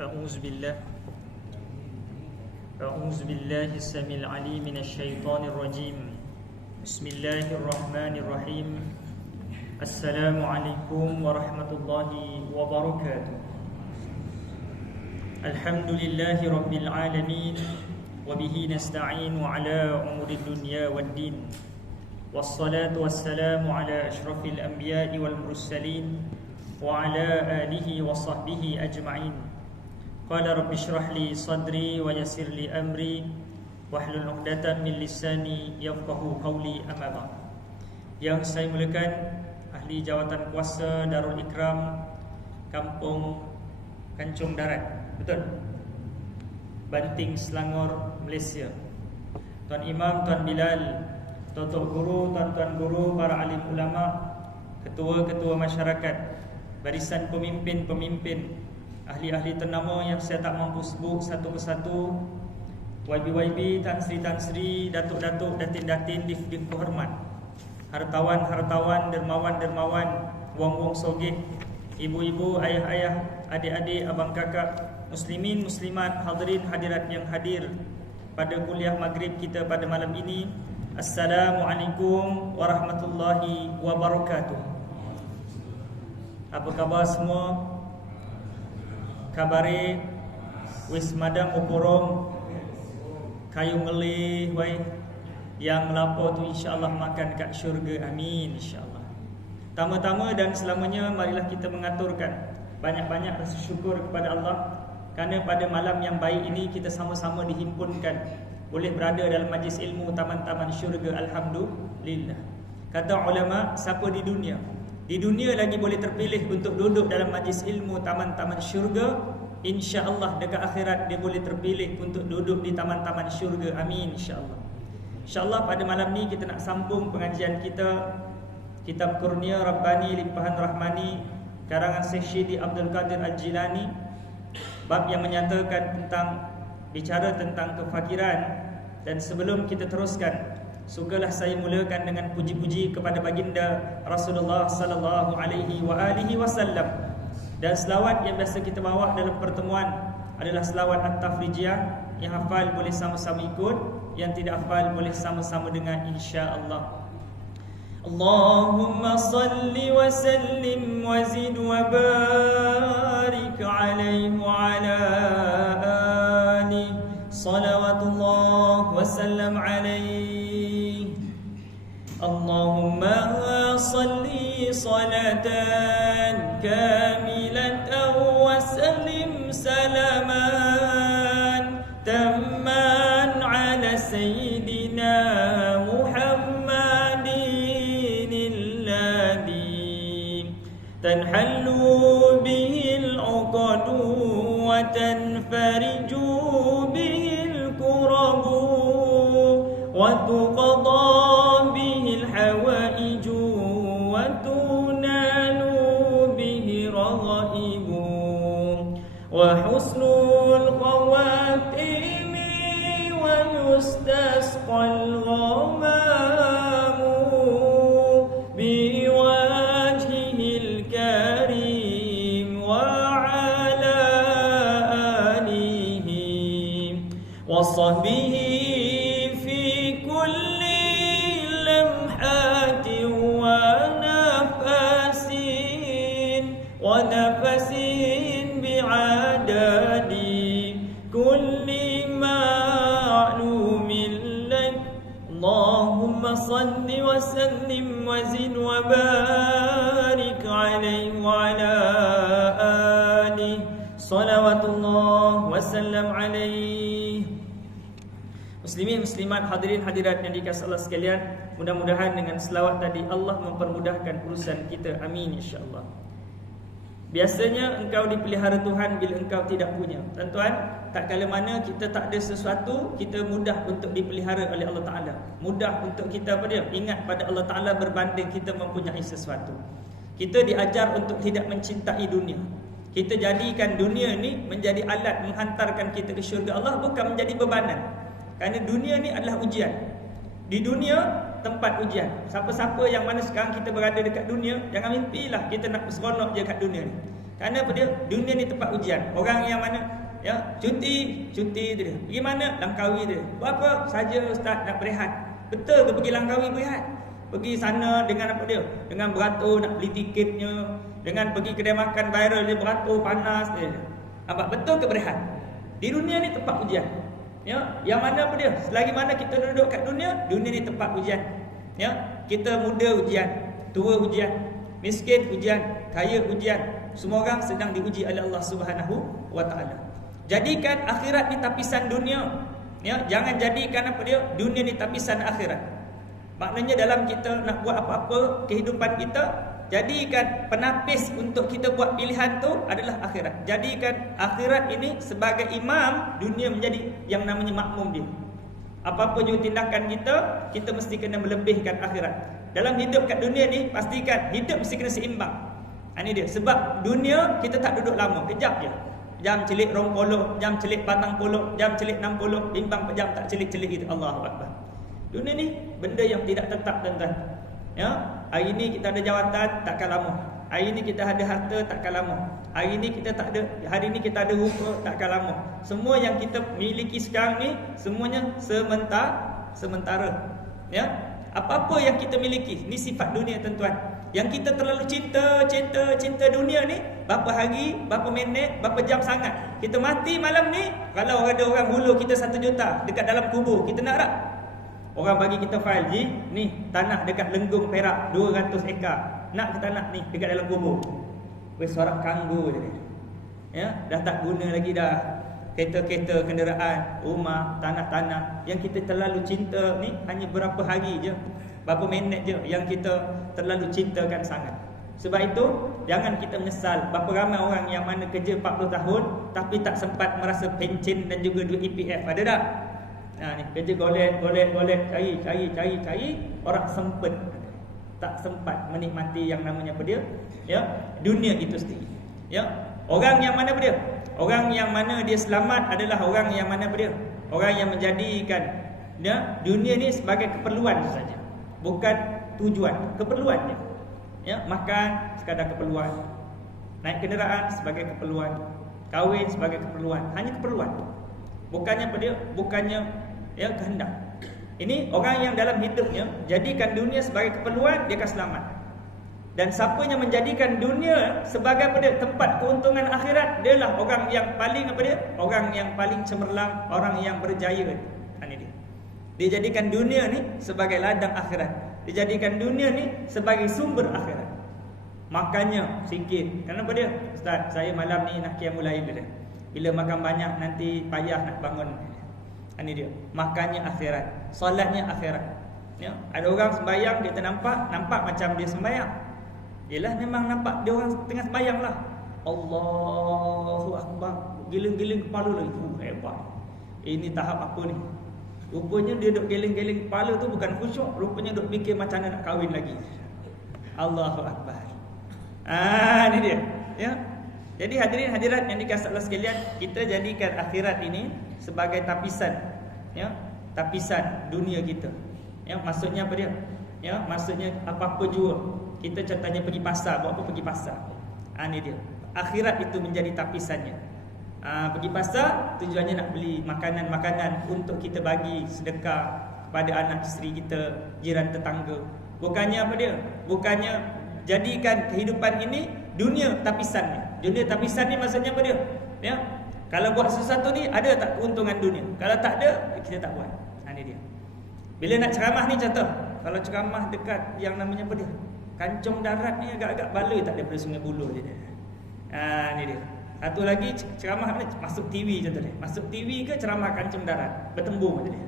أعوذ بالله السميع العليم من الشيطان الرجيم. بسم الله الرحمن الرحيم. السلام عليكم ورحمة الله وبركاته. الحمد لله رب العالمين، وبه نستعين على أمور الدنيا والدين، والصلاة والسلام على أشرف الأنبياء والمرسلين وعلى آله وصحبه أجمعين. قال رب اشرح لي صدري ويسر لي أمري واحلل عقدة من لساني يفقهوا قولي. أما بعد. Yang saya muliakan ahli jawatan kuasa Darul Ikram Kampung Kancung Darat, betul? Banting, Selangor, Malaysia. Tuan Imam, Tuan Bilal, Tuan Guru, Tuan-tuan guru, para alim ulama, ketua-ketua masyarakat, barisan pemimpin-pemimpin, ahli-ahli ternama yang saya tak mampu sebut satu persatu, YB-YB, Tan Sri, Datuk-datuk, Datin-datin, Dif-dif hormat, hartawan-hartawan, dermawan-dermawan, wong-wong sogeh, ibu-ibu, ayah-ayah, adik-adik, abang kakak, muslimin, muslimat, hadirin hadirat yang hadir pada kuliah maghrib kita pada malam ini. Assalamualaikum warahmatullahi wabarakatuh. Apa khabar semua? Kabare wis madang ukurong kayu ngelih wai, yang lapor tu insya-Allah makan kat syurga, amin insya-Allah. Tama-tama dan selamanya marilah kita mengaturkan banyak-banyak rasa syukur kepada Allah kerana pada malam yang baik ini kita sama-sama dihimpunkan boleh berada dalam majlis ilmu taman-taman syurga, alhamdulillah. Kata ulama, siapa di dunia lagi boleh terpilih untuk duduk dalam majlis ilmu taman-taman syurga, insya-Allah dekat akhirat dia boleh terpilih untuk duduk di taman-taman syurga, amin insya-Allah. Insya-Allah pada malam ni kita nak sambung pengajian kita Kitab Kurnia Rabbani Limpahan Rahmani karangan Syekh Syidi Abdul Qadir Al-Jilani, bab yang menyatakan bicara tentang kefakiran. Dan sebelum kita teruskan, sukalah saya mulakan dengan puji-puji kepada baginda Rasulullah sallallahu alaihi wasallam. Dan selawat yang biasa kita bawa dalam pertemuan adalah selawat At-Tafrijiyah. Yang hafal boleh sama-sama ikut, yang tidak hafal boleh sama-sama dengar insya-Allah. Allahumma salli wa sallim wa zid wa barik alaihi wa ala alihi salawatullah wa sallam alaihi. Allahumma salli salatan kamilatan wa sallim salaman tamman ala sayyidina Muhammadin alladhi tanhallu bihi al-uqadu wa tanfariju bihi al-kurabu wa tuqada bihi al-hawaiju wa tunalu bihi raghaibu wa husnul khawatimi wa yustasqal ghamamu biwajhihil karim wa ala alihi wa sahbihi fi kulli lamhatin wa nafasin bi'adadi kulli ma'lumin lak. Allahumma salli wa sallim wa zid wa barik alaihi wa ala alihi salawatullah wa sallam alaihi. Muslimin, muslimat, hadirin hadirat yang dikasihi Allah sekalian, mudah-mudahan dengan selawat tadi Allah mempermudahkan urusan kita, amin insya-Allah. Biasanya engkau dipelihara Tuhan bila engkau tidak punya. Tuan-tuan, tak kala mana kita tak ada sesuatu, kita mudah untuk dipelihara oleh Allah Ta'ala. Mudah untuk kita ingat pada Allah Ta'ala berbanding kita mempunyai sesuatu. Kita diajar untuk tidak mencintai dunia. Kita jadikan dunia ni menjadi alat menghantarkan kita ke syurga Allah, bukan menjadi bebanan. Kerana dunia ni adalah ujian. Di dunia tempat ujian. Siapa-siapa yang mana sekarang kita berada dekat dunia, jangan mimpilah kita nak berseronok je kat dunia ni. Kerana apa dia? Dunia ni tempat ujian. Orang yang mana cuti tu dia. Pergi mana? Langkawi dia. Buat apa? Saja ustaz nak berehat. Betul ke pergi Langkawi berehat? Pergi sana dengan apa dia? Dengan beratur nak beli tiketnya, dengan pergi kedai makan viral dia beratur panas dia. Apa betul ke berehat? Di dunia ni tempat ujian. Yang mana apa dia? Selagi mana kita duduk kat dunia ni tempat ujian. Kita muda ujian, tua ujian, miskin ujian, kaya ujian. Semua orang sedang diuji oleh Allah Subhanahu wa taala. Jadikan akhirat ni tapisan dunia. Jangan jadikan apa dia? Dunia ni tapisan akhirat. Maknanya dalam kita nak buat apa-apa kehidupan kita, jadikan penapis untuk kita buat pilihan tu adalah akhirat. Jadikan akhirat ini sebagai imam, dunia menjadi yang namanya makmum dia. Apa-apa juga tindakan kita mesti kena melebihkan akhirat. Dalam hidup kat dunia ni, pastikan hidup mesti kena seimbang. Ini dia. Sebab dunia kita tak duduk lama, kejap je. Jam celik 20, jam celik 40, jam celik 60, bimbang pejam tak celik-celik itu. Allahu Akbar. Dunia ni benda yang tidak tetap, tuan-tuan. Hari ni kita ada jawatan, takkan lama. Hari ni kita ada harta, takkan lama. Hari ni kita tak ada, hari ni kita ada rupa, takkan lama. Semua yang kita miliki sekarang ni semuanya sementara. Apa-apa yang kita miliki ni sifat dunia, tuan-tuan. Yang kita terlalu cinta dunia ni, berapa hari, berapa minit, berapa jam sangat. Kita mati malam ni, kalau ada orang hulur kita 1 juta dekat dalam kubur, kita nak tak? Orang bagi kita file, ni tanah dekat Lenggung Perak 200 ekar. Nak ke tak nak ni dekat dalam kubur? Weh, sorak kanggu je. Dah tak guna lagi dah. Kereta-kereta, kenderaan, rumah, tanah-tanah yang kita terlalu cinta ni hanya berapa hari je, berapa minit je yang kita terlalu cintakan sangat. Sebab itu jangan kita menyesal. Berapa ramai orang yang mana kerja 40 tahun tapi tak sempat merasa pencen dan juga duit EPF. Ada tak? Ni kerja golek, cari, orang sempit, tak sempat menikmati yang namanya apa dia? Dunia itu sendiri. Orang yang mana apa dia? Orang yang mana dia selamat adalah orang yang mana apa dia? Orang yang menjadikan dunia ni sebagai keperluan saja, bukan tujuan, keperluannya. Makan sekadar keperluan, naik kenderaan sebagai keperluan, kahwin sebagai keperluan, hanya keperluan. Bukannya apa dia? Bukannya kehendak. Ini orang yang dalam hidupnya jadikan dunia sebagai keperluan, dia akan selamat. Dan siapa yang menjadikan dunia sebagai apa dia? Tempat keuntungan akhirat, dia lah orang yang paling apa dia? Orang yang paling cemerlang, orang yang berjaya. Ini dia. Dia jadikan dunia ni sebagai ladang akhirat. Dia jadikan dunia ni sebagai sumber akhirat. Makanya sikit. Kenapa dia? Ustaz, saya malam ni nak qiyamul lail dia. Bila makan banyak nanti payah nak bangun. Ini dia. Makannya akhirat, solatnya akhirat. Ada orang sembahyang kita nampak macam dia sembahyang. Yalah, memang nampak dia orang tengah sembahyang lah. Allahu Akbar, giling-giling kepala lagi. Hebat. Ini tahap apa ni? Rupanya dia duk giling-giling kepala tu bukan khusyuk, rupanya duk fikir macam mana nak kahwin lagi. Allahu Akbar. Ini dia. Jadi hadirin hadirat yang dikasihi Allah sekalian, kita jadikan akhirat ini sebagai tapisan, tapisan dunia kita. Maksudnya apa dia? Maksudnya apa-apa jua. Kita contohnya pergi pasar, buat apa pergi pasar? Ini dia. Akhirat itu menjadi tapisannya. Pergi pasar tujuannya nak beli makanan-makanan untuk kita bagi sedekah kepada anak isteri kita, jiran tetangga. Bukannya apa dia? Bukannya jadikan kehidupan ini dunia tapisannya. Dunia tapisan ni maksudnya apa dia? Kalau buat sesuatu ni ada tak keuntungan dunia? Kalau tak ada, kita tak buat. Ini dia. Bila nak ceramah ni contoh, kalau ceramah dekat yang namanya apa dia? Kancung darat ni agak-agak baloi tak daripada Sungai Buloh je dia. Ni dia. Satu lagi ceramah ni masuk TV contoh dia. Masuk TV ke ceramah kancung darat? Bertembung je dia.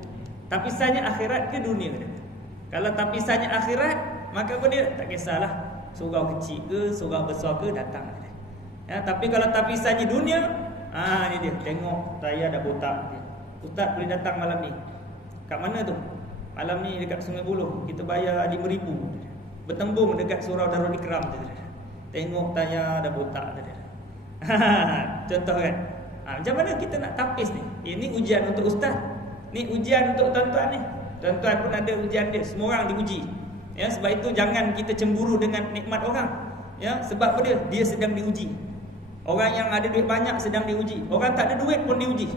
Tapisannya akhirat ke dunia dia? Kalau tapisannya akhirat, maka apa dia? Tak kisahlah surau kecil ke, surau besar ke, datang dia. Tapi kalau tapisannya dunia, ni dia. Tengok saya dah botak. Ustaz boleh datang malam ni. Kat mana tu? Malam ni dekat Sungai Buloh. Kita bayar 5,000. Bertembung dekat surau Darul Ikram. Tengok tanya dah botak. Contoh kan. Macam mana kita nak tapis ni? Ini ujian untuk ustaz, ni ujian untuk tuan-tuan ni. Tuan-tuan pun ada ujian dia. Semua orang diuji. Sebab itu jangan kita cemburu dengan nikmat orang. Sebab apa dia? Dia sedang diuji. Orang yang ada duit banyak sedang diuji. Orang tak ada duit pun diuji.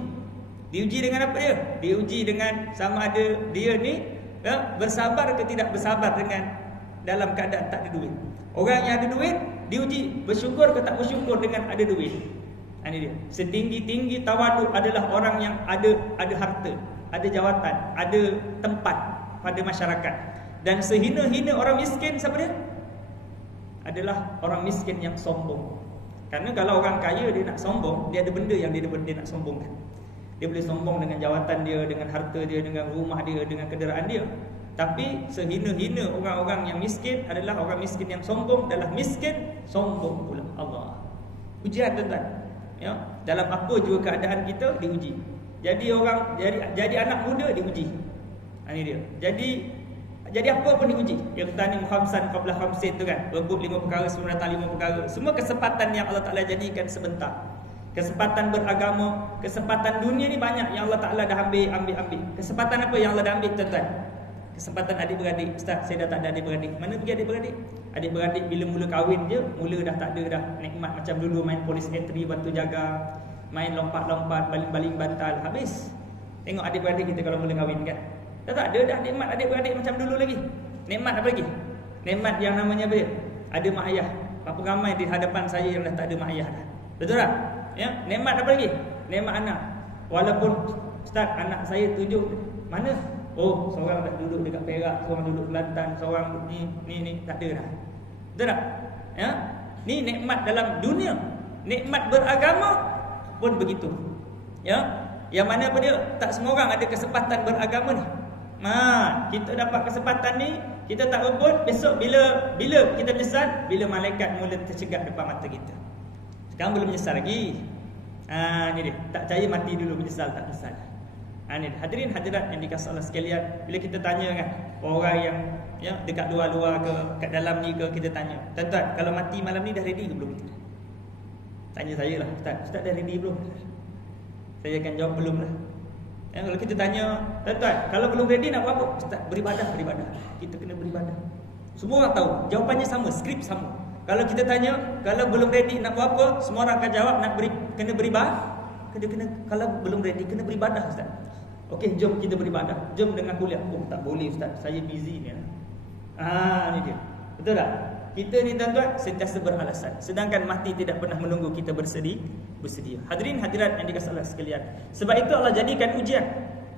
Diuji dengan apa dia? Diuji dengan sama ada dia ni bersabar ke tidak bersabar dengan dalam keadaan tak ada duit. Orang yang ada duit diuji bersyukur ke tak bersyukur dengan ada duit. Ini dia. Setinggi-tinggi tawaduk adalah orang yang ada harta, ada jawatan, ada tempat pada masyarakat. Dan sehina-hina orang miskin siapa dia? Adalah orang miskin yang sombong. Karena kalau orang kaya dia nak sombong, dia ada benda yang dia nak sombongkan. Dia boleh sombong dengan jawatan dia, dengan harta dia, dengan rumah dia, dengan kenderaan dia. Tapi sehina-hina orang-orang yang miskin adalah orang miskin yang sombong, adalah miskin sombong pula. Allah. Ujian tuan-tuan. Ya, dalam apa juga keadaan kita diuji. Jadi orang jadi anak muda diuji. Ini dia. Jadi apa pun diuji. Yang tadi khamsan qabla khamsin tu kan. Rebut 5 perkara sebelum datang 5 perkara. Semua kesempatan yang Allah Taala jadikan sebentar. Kesempatan beragama, kesempatan dunia ni banyak yang Allah Taala dah ambil. Kesempatan apa yang Allah dah ambil tuan-tuan? Kesempatan adik-beradik. Ustaz, saya dah tak ada adik-beradik. Mana pergi adik-beradik? Adik-beradik bila mula kahwin je, mula dah tak ada dah nikmat macam dulu main polis entry, bantu jaga, main lompat-lompat, baling-baling bantal. Habis. Tengok adik-beradik kita kalau mula kahwin kan. Dah tak ada dah nikmat adik-beradik macam dulu lagi. Nikmat apa lagi? Nikmat yang namanya apa dia? Ada mak ayah. Berapa ramai di hadapan saya yang dah tak ada mak ayah dah. Betul tak? Ya, nikmat apa lagi? Nikmat anak. Walaupun Ustaz, anak saya 7, mana? Oh, seorang dah duduk dekat Perak, seorang duduk Kelantan, seorang ni tak ada dah. Betul tak? Ya? Ni nikmat dalam dunia. Nikmat beragama pun begitu. Ya? Yang mana apa dia? Tak semua orang ada kesempatan beragama ni. Kita dapat kesempatan ni, kita tak rebut, besok bila kita menyesal, bila malaikat mula tercegat depan mata kita. Sekarang belum menyesal lagi. Ni dia. Tak percaya mati dulu menyesal tak menyesal. Ni hadirin hadirat yang dikasihi Allah sekalian, bila kita tanya kan orang yang dekat luar-luar ke kat dalam ni ke, kita tanya, tuan-tuan kalau mati malam ni dah ready ke belum? Tanya saya lah, Ustaz dah ready belum? Saya akan jawab belum lah. Kalau kita tanya, tuan-tuan kalau belum ready nak buat apa? Ustaz, beribadah. Kita kena beribadah. Semua orang tahu, jawapannya sama, skrip sama. Kalau kita tanya, kalau belum ready nak buat apa? Semua orang akan jawab kena beribadah. Kalau belum ready kena beribadah, Ustaz. Okey, jom kita beribadah. Jom dengar kuliah. Oh, tak boleh Ustaz, saya busy ni. Ni dia. Betul tak? Kita ni tuan-tuan sentiasa beralasan. Sedangkan mati tidak pernah menunggu kita bersedia. Hadirin hadirat yang dikasihi Allah sekalian. Sebab itu Allah jadikan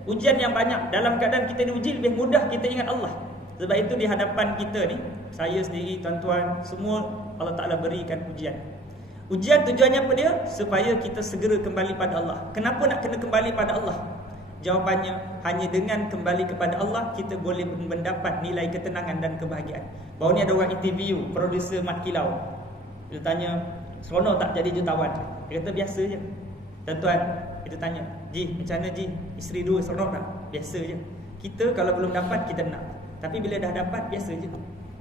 ujian yang banyak. Dalam keadaan kita diuji, lebih mudah kita ingat Allah. Sebab itu di hadapan kita ni, saya sendiri, tuan-tuan, semua Allah Ta'ala berikan ujian. Ujian tujuannya apa dia? Supaya kita segera kembali pada Allah. Kenapa nak kena kembali pada Allah? Jawapannya, hanya dengan kembali kepada Allah kita boleh mendapat nilai ketenangan dan kebahagiaan. Baru ni ada orang interview producer Mat Kilau. Dia tanya, seronok tak jadi jutawan? Dia kata biasa je. Tuan-tuan, kita tanya, Ji, macam mana Ji? Isteri 2 seronok tak? Biasa je. Kita kalau belum dapat kita nak. Tapi bila dah dapat biasa je.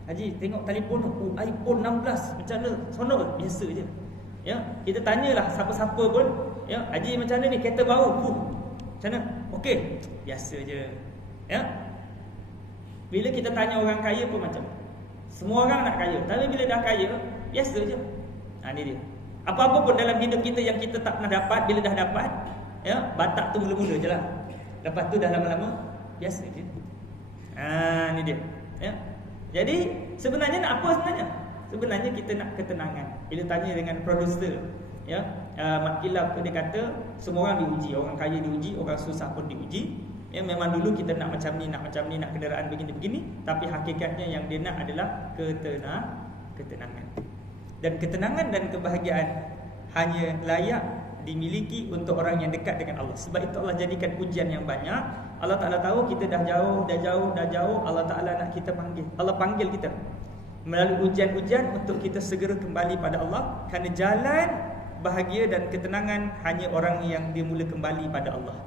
Haji, tengok telefon tu, iPhone 16, macam mana? Seronok ke? Biasa je. Ya, kita tanyalah siapa-siapa pun, ya, Haji macam mana ni kereta baru? Macam mana? Okey, biasa je. Ya. Bila kita tanya orang kaya pun macam, semua orang nak kaya, tapi bila dah kaya, biasa je. Ni dia. Apa-apa pun dalam hidup kita yang kita tak pernah dapat, bila dah dapat, ya, batak tu mula-mula je lah. Lepas tu dah lama-lama biasa je. Ni dia. Ya. Jadi sebenarnya nak apa sebenarnya? Sebenarnya kita nak ketenangan. Bila tanya dengan producer, ya, Mat Kilap dia kata semua orang diuji, orang kaya diuji, orang susah pun diuji. Ya, memang dulu kita nak macam ni, nak kenderaan begini-begini, tapi hakikatnya yang dia nak adalah ketenangan. Dan ketenangan dan kebahagiaan hanya layak dimiliki untuk orang yang dekat dengan Allah. Sebab itu Allah jadikan ujian yang banyak. Allah Ta'ala tahu kita dah jauh. Allah Ta'ala nak kita panggil. Allah panggil kita melalui ujian-ujian untuk kita segera kembali pada Allah. Kerana jalan bahagia dan ketenangan hanya orang yang dia mula kembali pada Allah.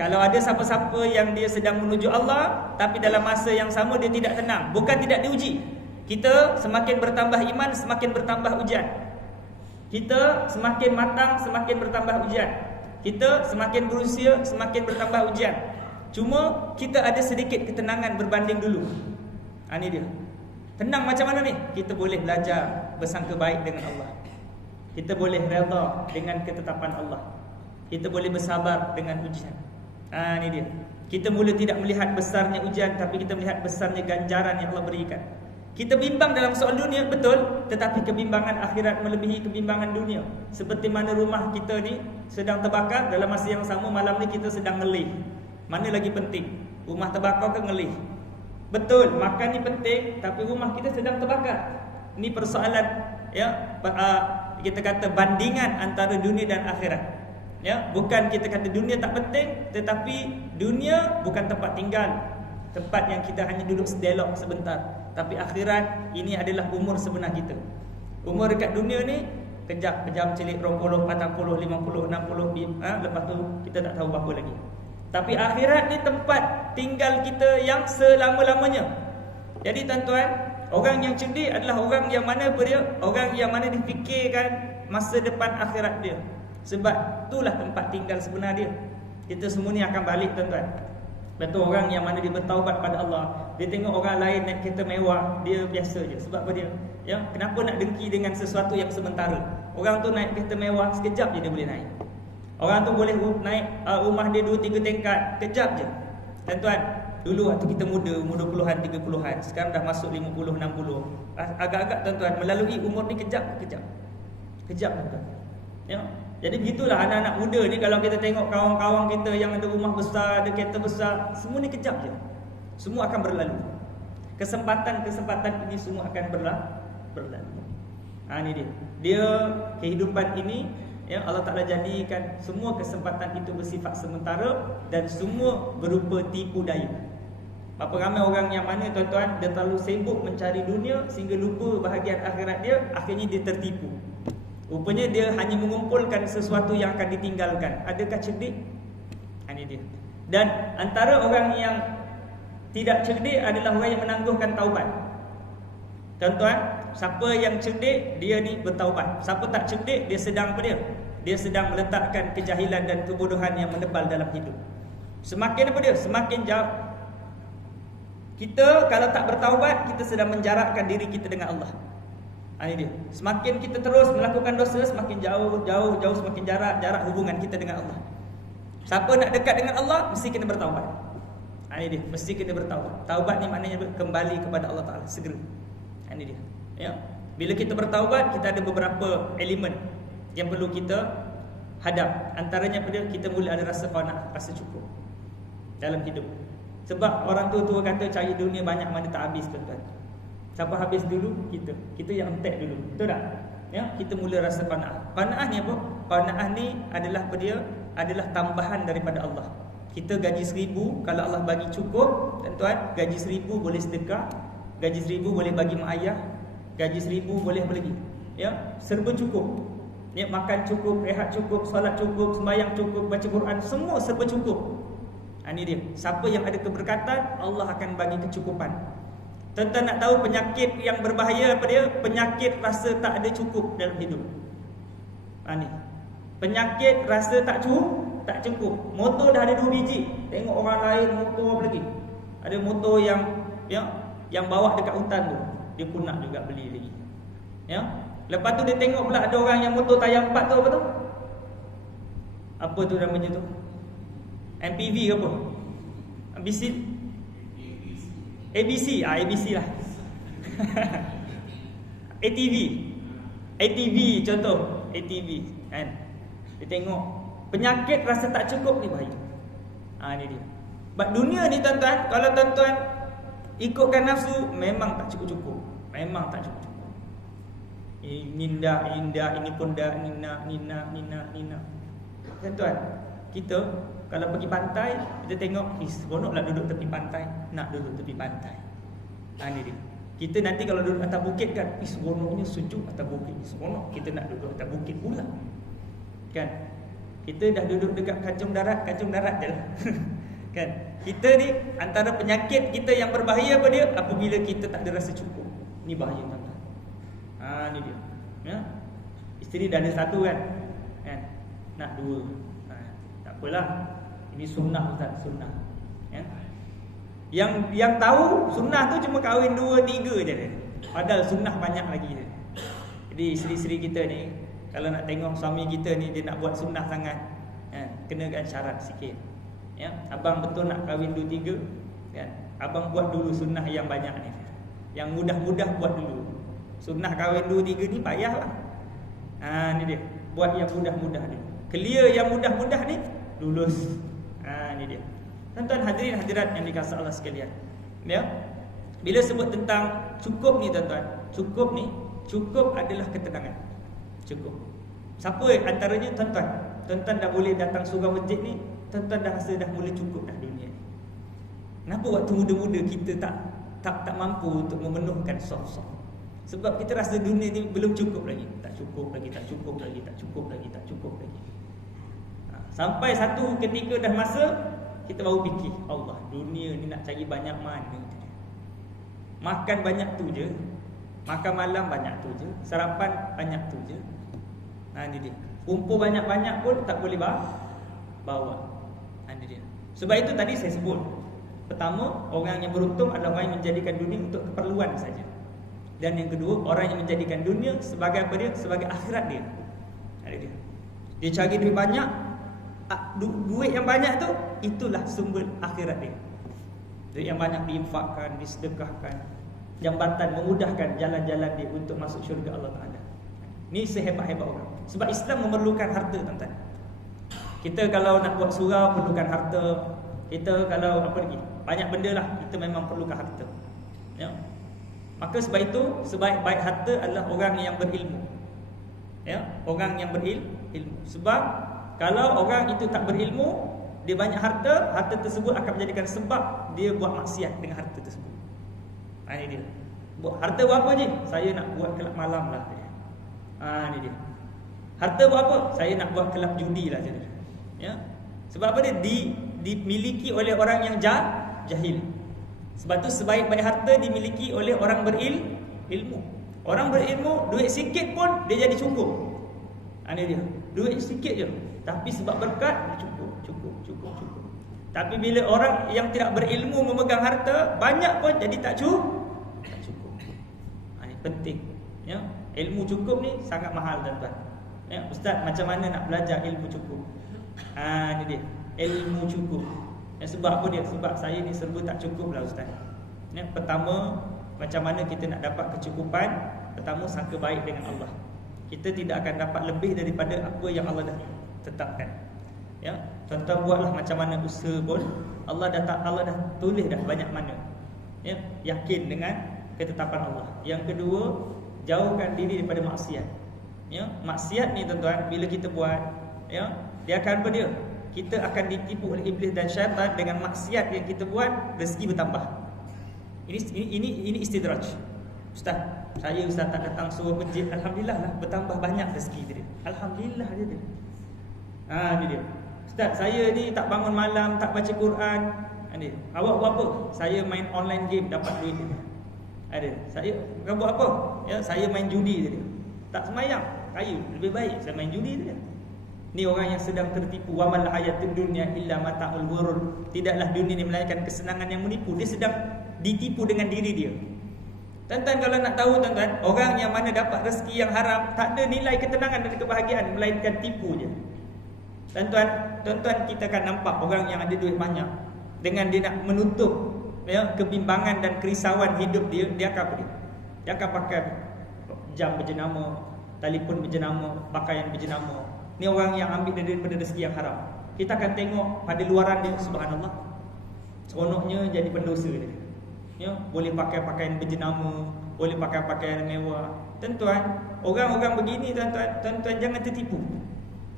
Kalau ada siapa-siapa yang dia sedang menuju Allah, tapi dalam masa yang sama dia tidak tenang, bukan tidak diuji. Kita semakin bertambah iman, semakin bertambah ujian. Kita semakin matang, semakin bertambah ujian. Kita semakin berusia, semakin bertambah ujian. Cuma kita ada sedikit ketenangan berbanding dulu. Ini dia. Tenang macam mana ni? Kita boleh belajar bersangka baik dengan Allah. Kita boleh redha dengan ketetapan Allah. Kita boleh bersabar dengan ujian. Ini dia. Kita mula tidak melihat besarnya ujian, tapi kita melihat besarnya ganjaran yang Allah berikan. Kita bimbang dalam soal dunia, betul, tetapi kebimbangan akhirat melebihi kebimbangan dunia. Seperti mana rumah kita ni sedang terbakar, dalam masa yang sama malam ni kita sedang ngelih. Mana lagi penting? Rumah terbakar ke ngelih? Betul, makan ni penting, tapi rumah kita sedang terbakar. Ini persoalan, ya, kita kata bandingan antara dunia dan akhirat. Ya, bukan kita kata dunia tak penting, tetapi dunia bukan tempat tinggal, tempat yang kita hanya duduk sedelok sebentar. Tapi akhirat ini adalah umur sebenar kita. Umur dekat dunia ni kejap celik 20, 40, 50, 60, lepas tu kita tak tahu berapa lagi. Tapi akhirat ni tempat tinggal kita yang selama-lamanya. Jadi tuan-tuan, orang yang cerdik adalah orang yang mana apa dia? Orang yang mana difikirkan masa depan akhirat dia. Sebab itulah tempat tinggal sebenar dia. Kita semua ni akan balik tuan-tuan. Betul, orang yang mana dia bertaubat pada Allah, dia tengok orang lain naik kereta mewah, dia biasa je. Sebab apa dia? Ya, kenapa nak dengki dengan sesuatu yang sementara? Orang tu naik kereta mewah, sekejap je dia boleh naik. Orang tu boleh naik rumah dia 2-3 tingkat, kejap je. Tuan-tuan, dulu waktu kita muda, umur 20-an, 30-an, sekarang dah masuk 50, 60. Agak-agak tuan-tuan, melalui umur ni kejap tuan-tuan. Ya. Jadi begitulah anak-anak muda ni, kalau kita tengok kawan-kawan kita yang ada rumah besar, ada kereta besar, semua ni kejap je. Semua akan berlalu. Kesempatan-kesempatan ini semua akan berlalu. Ini dia. Dia kehidupan ini, ya, Allah Ta'ala jadikan semua kesempatan itu bersifat sementara dan semua berupa tipu daya. Berapa ramai orang yang mana tuan-tuan, dia terlalu sibuk mencari dunia sehingga lupa bahagian akhirat dia, akhirnya dia tertipu. Rupanya dia hanya mengumpulkan sesuatu yang akan ditinggalkan. Adakah cerdik? Ini dia. Dan antara orang yang tidak cerdik adalah orang yang menangguhkan taubat. Tuan-tuan, siapa yang cerdik, dia ni bertaubat. Siapa tak cerdik, dia sedang apa dia? Dia sedang meletakkan kejahilan dan kebodohan yang menebal dalam hidup. Semakin apa dia? Semakin jauh. Kita kalau tak bertaubat, kita sedang menjarakkan diri kita dengan Allah. Ini dia. Semakin kita terus melakukan dosa, semakin jauh semakin jarak hubungan kita dengan Allah. Siapa nak dekat dengan Allah, mesti kita bertaubat. Ini dia, mesti kita bertaubat. Taubat ni maknanya kembali kepada Allah Ta'ala segera. Ini dia. Ya. Bila kita bertaubat, kita ada beberapa elemen yang perlu kita hadap. Antaranya pada kita mula ada rasa qanaah, rasa cukup dalam hidup. Sebab orang tua kata cari dunia banyak mana tak habis tuan-tuan. Siapa habis dulu? Kita yang entek dulu. Betul tak? Ya, kita mula rasa qanaah. Qanaah ni apa? Qanaah ni adalah apa dia? Adalah tambahan daripada Allah. Kita gaji 1,000, kalau Allah bagi cukup, tuan-tuan, gaji 1,000 boleh sedekah, gaji 1,000 boleh bagi mak ayah, gaji 1,000 boleh apa lagi? Ya, serba cukup. Ya, makan cukup, rehat cukup, solat cukup, sembahyang cukup, baca Quran, semua serba cukup. Ini dia. Siapa yang ada keberkatan, Allah akan bagi kecukupan. Tuan-tuan nak tahu penyakit yang berbahaya apa dia? Penyakit rasa tak ada cukup dalam hidup. Ni. Penyakit rasa tak cukup. Motor dah ada 2 biji. Tengok orang lain motor apa lagi? Ada motor yang bawa dekat hutan tu, dia pun nak juga beli lagi. Ya. Lepas tu dia tengok pula ada orang yang motor tayar 4 tu apa tu? Apa tu namanya tu? MPV ke apa? ABC lah. ATV contoh, ATV kan. Dia tengok penyakit rasa tak cukup ni bahaya. Ni dia. Sebab dunia ni tuan-tuan, kalau tuan-tuan ikutkan nafsu, memang tak cukup-cukup. Memang tak cukup-cukup. Indah, ini pun dah nina. Tuan-tuan, kita kalau pergi pantai, kita tengok, seronoklah duduk tepi pantai. Nak duduk tepi pantai. Ini dia. Kita nanti kalau duduk atas bukit kan, seronoknya sejuk atas bukit. Seronok, kita nak duduk atas bukit pula. Kan? Kita dah duduk dekat kancung darat je lah. Kan? Kita ni, antara penyakit kita yang berbahaya apa dia? Apabila kita tak ada rasa cukup. Ni bahaya tuan-tuan. Ni dia. Ya? Isteri dah ada 1 kan? Nak 2. Tak apalah. Ini sunnah Ustaz, sunnah. Ya? Yang tahu sunnah tu cuma kahwin 2, 3 je. Padahal sunnah banyak lagi. Jadi isteri-isteri kita ni, Kalau nak tengok suami kita ni dia nak buat sunnah sangat, kenakan syarat sikit. Ya, abang betul nak kahwin 2-3, kan? Abang buat dulu sunnah yang banyak ni. Yang mudah-mudah buat dulu. Sunnah kahwin 2-3 ni payahlah. Ni dia. Buat yang mudah-mudah ni. Clear yang mudah-mudah ni, lulus. Ni dia. Tuan-tuan hadirin hadirat yang dikasihi Allah sekalian. Ya. Bila sebut tentang cukup ni tuan-tuan, cukup adalah ketenangan. Cukup. Siapa antaranya tuan-tuan? Tuan-tuan dah boleh datang surau masjid ni, tuan-tuan dah rasa dah mula cukup dah dunia ni. Kenapa waktu muda-muda kita tak mampu untuk memenuhkan soft-soft? Sebab kita rasa dunia ni belum cukup lagi. Tak cukup lagi. Sampai satu ketika dah masa, kita baru fikir, Allah, dunia ni nak cari banyak mana? Makan banyak tu je, makan malam banyak tu je, sarapan banyak tu je. Ni dia. Kumpul banyak-banyak pun tak boleh bawa. Ni dia. Sebab itu tadi saya sebut, pertama, orang yang beruntung adalah orang yang menjadikan dunia untuk keperluan saja. Dan yang kedua, orang yang menjadikan dunia sebagai apa dia? Sebagai akhirat dia. Dia. Dia cari duit banyak, duit yang banyak tu, itulah sumber akhirat dia. Duit yang banyak diinfakkan, disedekahkan, jambatan memudahkan jalan-jalan dia untuk masuk syurga Allah Ta'ala. Ni sehebat-hebat orang. Sebab Islam memerlukan harta, tuan-tuan. Kita kalau nak buat surau perlukan harta. Kita kalau apa lagi, banyak benda lah, kita memang perlukan harta. Ya. Maka sebab itu, sebaik-baik harta adalah orang yang berilmu. Ya, orang yang berilmu. Sebab kalau orang itu tak berilmu, dia banyak harta, harta tersebut akan menjadikan sebab dia buat maksiat dengan harta tersebut. Ini dia. Buat harta buat apa je? Saya nak buat kelab malam lah. Ini dia. Harta buat apa? Saya nak buat kelab judi lah. Ya. Sebab apa dia? Dimiliki oleh orang yang jahil. Sebab tu sebaik-baik harta dimiliki oleh orang berilmu. Orang berilmu, duit sikit pun dia jadi cukup. Ini dia. Duit sikit je, tapi sebab berkat cukup. Tapi bila orang yang tidak berilmu memegang harta, banyak pun jadi tak cukup. Ini penting. Ya, ilmu cukup ni sangat mahal, tuan-tuan. Ya, ustaz, macam mana nak belajar ilmu cukup? Ini dia. Ilmu cukup. Ya, sebab apa dia? Sebab saya ni serba tak cukup lah, ustaz. Ya, pertama, macam mana kita nak dapat kecukupan? Pertama, sangka baik dengan Allah. Kita tidak akan dapat lebih daripada apa yang Allah dah tetapkan. Ya, tuan-tuan buatlah macam mana usaha pun, Allah dah tulis dah banyak mana. Ya, yakin dengan ketetapan Allah. Yang kedua, jauhkan diri daripada maksiat. Ya, maksiat ni tuan-tuan bila kita buat, ya, dia akan apa dia? Kita akan ditipu oleh iblis dan syaitan dengan maksiat yang kita buat, rezeki bertambah. Ini istidraj. Ustaz, saya tak datang suruh masjid, alhamdulillah lah, bertambah banyak rezeki dia. Alhamdulillah dia. Ni dia. Ustaz, saya ni tak bangun malam, tak baca Quran. Ni. Awak buat apa? Saya main online game dapat duit dia. Ada. Saya buat apa? Ya, saya main judi dia. Tak semayang, kayu. Lebih baik saya main judi dia. Ni orang yang sedang tertipu. Wa mal hayatud dunya illa mata'ul ghurur. Tidaklah dunia ni melainkan kesenangan yang menipu. Dia sedang ditipu dengan diri dia. Tuan-tuan, kalau nak tahu tuan-tuan, orang yang mana dapat rezeki yang haram, tak ada nilai ketenangan dan kebahagiaan, melainkan tipu je. Tuan-tuan, kita akan nampak orang yang ada duit banyak, dengan dia nak menutup, ya, kebimbangan dan kerisauan hidup dia akan apa dia? Dia akan pakai jam berjenama, telefon berjenama, pakaian berjenama. Ni orang yang ambil daripada rezeki yang haram. Kita akan tengok pada luaran dia, subhanallah, seronoknya jadi pendosa dia. Ya, boleh pakai pakaian berjenama, boleh pakai pakaian mewah. Tuan-tuan, orang-orang begini tuan-tuan jangan tertipu.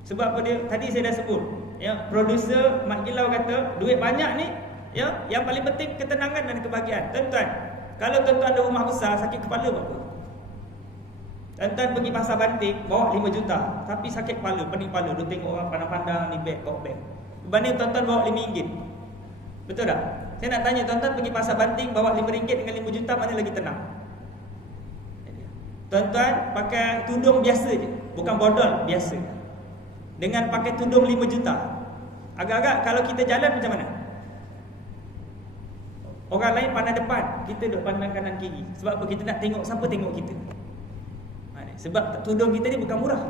Sebab apa dia? Tadi saya dah sebut, ya, producer Mak Gilau kata duit banyak ni, ya, yang paling penting ketenangan dan kebahagiaan. Tuan-tuan, kalau tuan-tuan ada rumah besar, sakit kepala buat apa? Tuan-tuan pergi pasar Banting, bawa 5 juta, tapi sakit kepala, pening kepala, dia tengok orang pandang-pandang ni beg, bawa beg. Berbanding tuan-tuan bawa RM5. Betul tak? Saya nak tanya tuan-tuan pergi pasar Banting bawa RM5 dengan 5 juta, mana lagi tenang? Tuan-tuan pakai tudung biasa je, bukan bodol, biasa. Dengan pakai tudung 5 juta. Agak-agak kalau kita jalan macam mana? Orang lain pandang depan, kita duduk pandang kanan kiri. Sebab apa? Kita nak tengok siapa tengok kita. Sebab tudung kita ni bukan murah.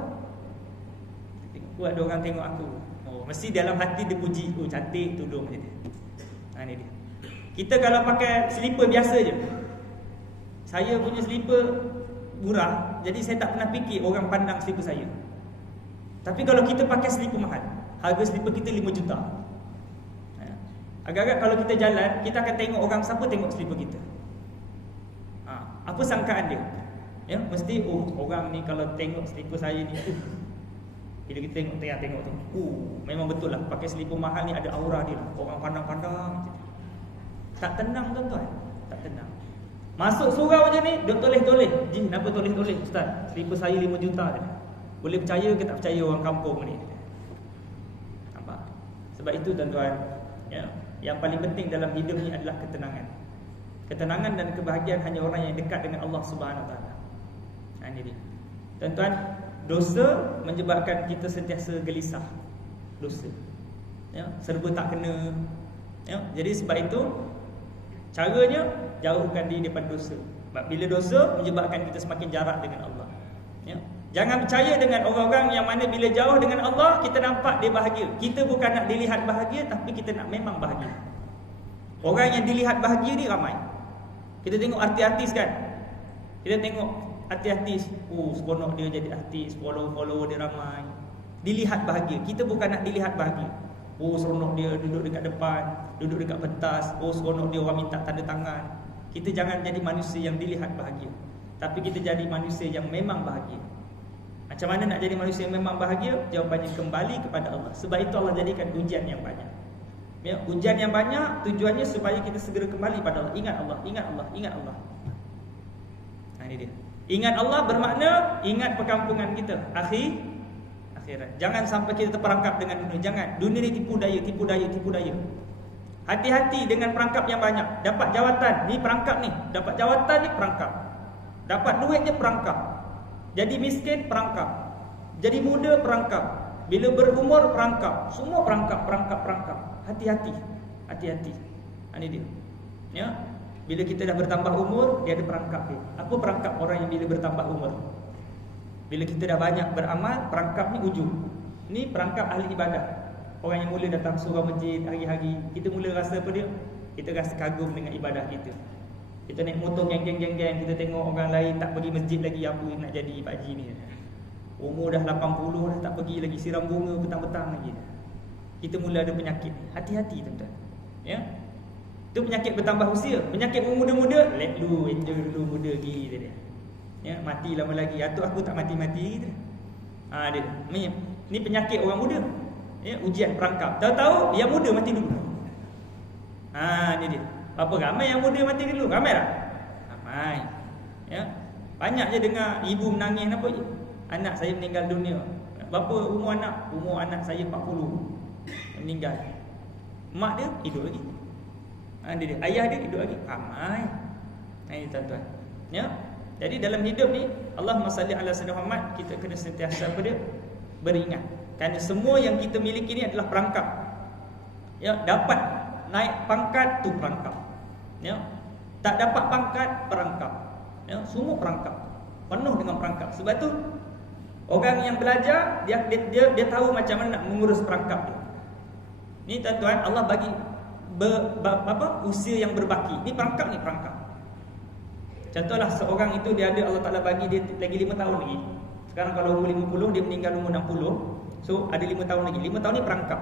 Buat ada orang tengok aku. Oh, mesti dalam hati dia puji, oh cantik tudung macam ni. Ni dia. Kita kalau pakai selipar biasa je. Saya punya selipar murah, jadi saya tak pernah fikir orang pandang selipar saya. Tapi kalau kita pakai selipar mahal, harga selipar kita 5 juta. Agak-agak kalau kita jalan, kita akan tengok orang siapa tengok selipar kita. Apa sangkaan dia? Ya, mesti orang ni kalau tengok selipar saya ni, bila kita tengok tu, memang betul lah pakai selipar mahal ni ada aura dia lah. Orang pandang-pandang. Tak tenang tuan-tuan, tak tenang. Masuk surau je ni, dia toleh-toleh. Ji, kenapa toleh-toleh ustaz? Selipar saya 5 juta je. Boleh percaya ke tak percaya orang kampung ni? Nampak? Sebab itu tuan-tuan, ya, yang paling penting dalam hidup ni adalah ketenangan. Ketenangan dan kebahagiaan hanya orang yang dekat dengan Allah Subhanahu Wa Taala. Ini dia. Tuan-tuan, dosa menyebabkan kita sentiasa gelisah. Dosa. Ya, serba tak kena. Ya, jadi sebab itu caranya jauhkan diri daripada dosa. Sebab bila dosa menyebabkan kita semakin jarak dengan Allah. Ya. Jangan percaya dengan orang-orang yang mana bila jauh dengan Allah kita nampak dia bahagia. Kita bukan nak dilihat bahagia, tapi kita nak memang bahagia. Orang yang dilihat bahagia ni ramai. Kita tengok artis-artis kan. Kita tengok artis-artis, seronok dia jadi artis, follow dia ramai. Dilihat bahagia. Kita bukan nak dilihat bahagia. Seronok dia duduk dekat depan, duduk dekat pentas. Seronok dia orang minta tanda tangan. Kita jangan jadi manusia yang dilihat bahagia, tapi kita jadi manusia yang memang bahagia. Macam mana nak jadi manusia yang memang bahagia? Jawapannya kembali kepada Allah. Sebab itu Allah jadikan ujian yang banyak. Ya, ujian yang banyak tujuannya supaya kita segera kembali pada Allah. Ingat Allah, ingat Allah, ingat Allah. Ini dia. Ingat Allah bermakna ingat perkampungan kita, akhirat. Jangan sampai kita terperangkap dengan dunia. Jangan. Dunia ni tipu daya. Hati-hati dengan perangkap yang banyak. Dapat jawatan, ni perangkap ni. Dapat jawatan ni perangkap. Dapat duit je perangkap. Jadi miskin perangkap. Jadi muda perangkap. Bila berumur perangkap. Semua perangkap. Hati-hati. Ini dia. Ya. Bila kita dah bertambah umur, dia ada perangkap dia. Apa perangkap orang yang bila bertambah umur? Bila kita dah banyak beramal, perangkap ni ujung. Ni perangkap ahli ibadah. Orang yang mula datang surau masjid hari-hari, kita mula rasa apa dia? Kita rasa kagum dengan ibadah kita. Kita naik motor geng-geng, kita tengok orang lain tak pergi masjid lagi, apa nak jadi Pak Haji ni. Umur dah 80 dah tak pergi lagi, siram bunga petang-petang lagi. Kita mula ada penyakit. Hati-hati tuan-tuan. Ya. Itu penyakit bertambah usia. Penyakit muda-muda, let lu enjoy dulu muda lagi dia. Ya, mati lama lagi. Atau aku tak mati-mati dia. Dia. Ni penyakit orang muda. Ya, ujian perangkap. Tahu-tahu yang muda mati dulu. Ni dia. Apa ramai yang muda mati dulu? Ramai tak? Ramai. Ya. Banyak je dengar ibu menangis apa je. Anak saya meninggal dunia. Berapa umur anak? Umur anak saya 40. Meninggal. Mak dia hidup lagi. Dia. Ayah dia hidup lagi. Ramai. Ini tuan-tuan. Ya. Jadi dalam hidup ni, Allahumma salli ala sayyidina Muhammad, kita kena sentiasa apa dia? Beringat. Kerana semua yang kita miliki ni adalah perangkap. Ya, dapat naik pangkat tu perangkap. Ya. Tak dapat pangkat perangkap. Ya, semua perangkap. Penuh dengan perangkap. Sebab tu orang yang belajar dia tahu macam mana nak mengurus perangkap dia. Ni tuan-tuan, Allah bagi usia yang berbaki. Ni perangkap. Contohlah seorang itu dia ada Allah Ta'ala bagi dia lagi 5 tahun lagi. Sekarang kalau umur 50, dia meninggal umur 60. So ada 5 tahun lagi. 5 tahun ni perangkap.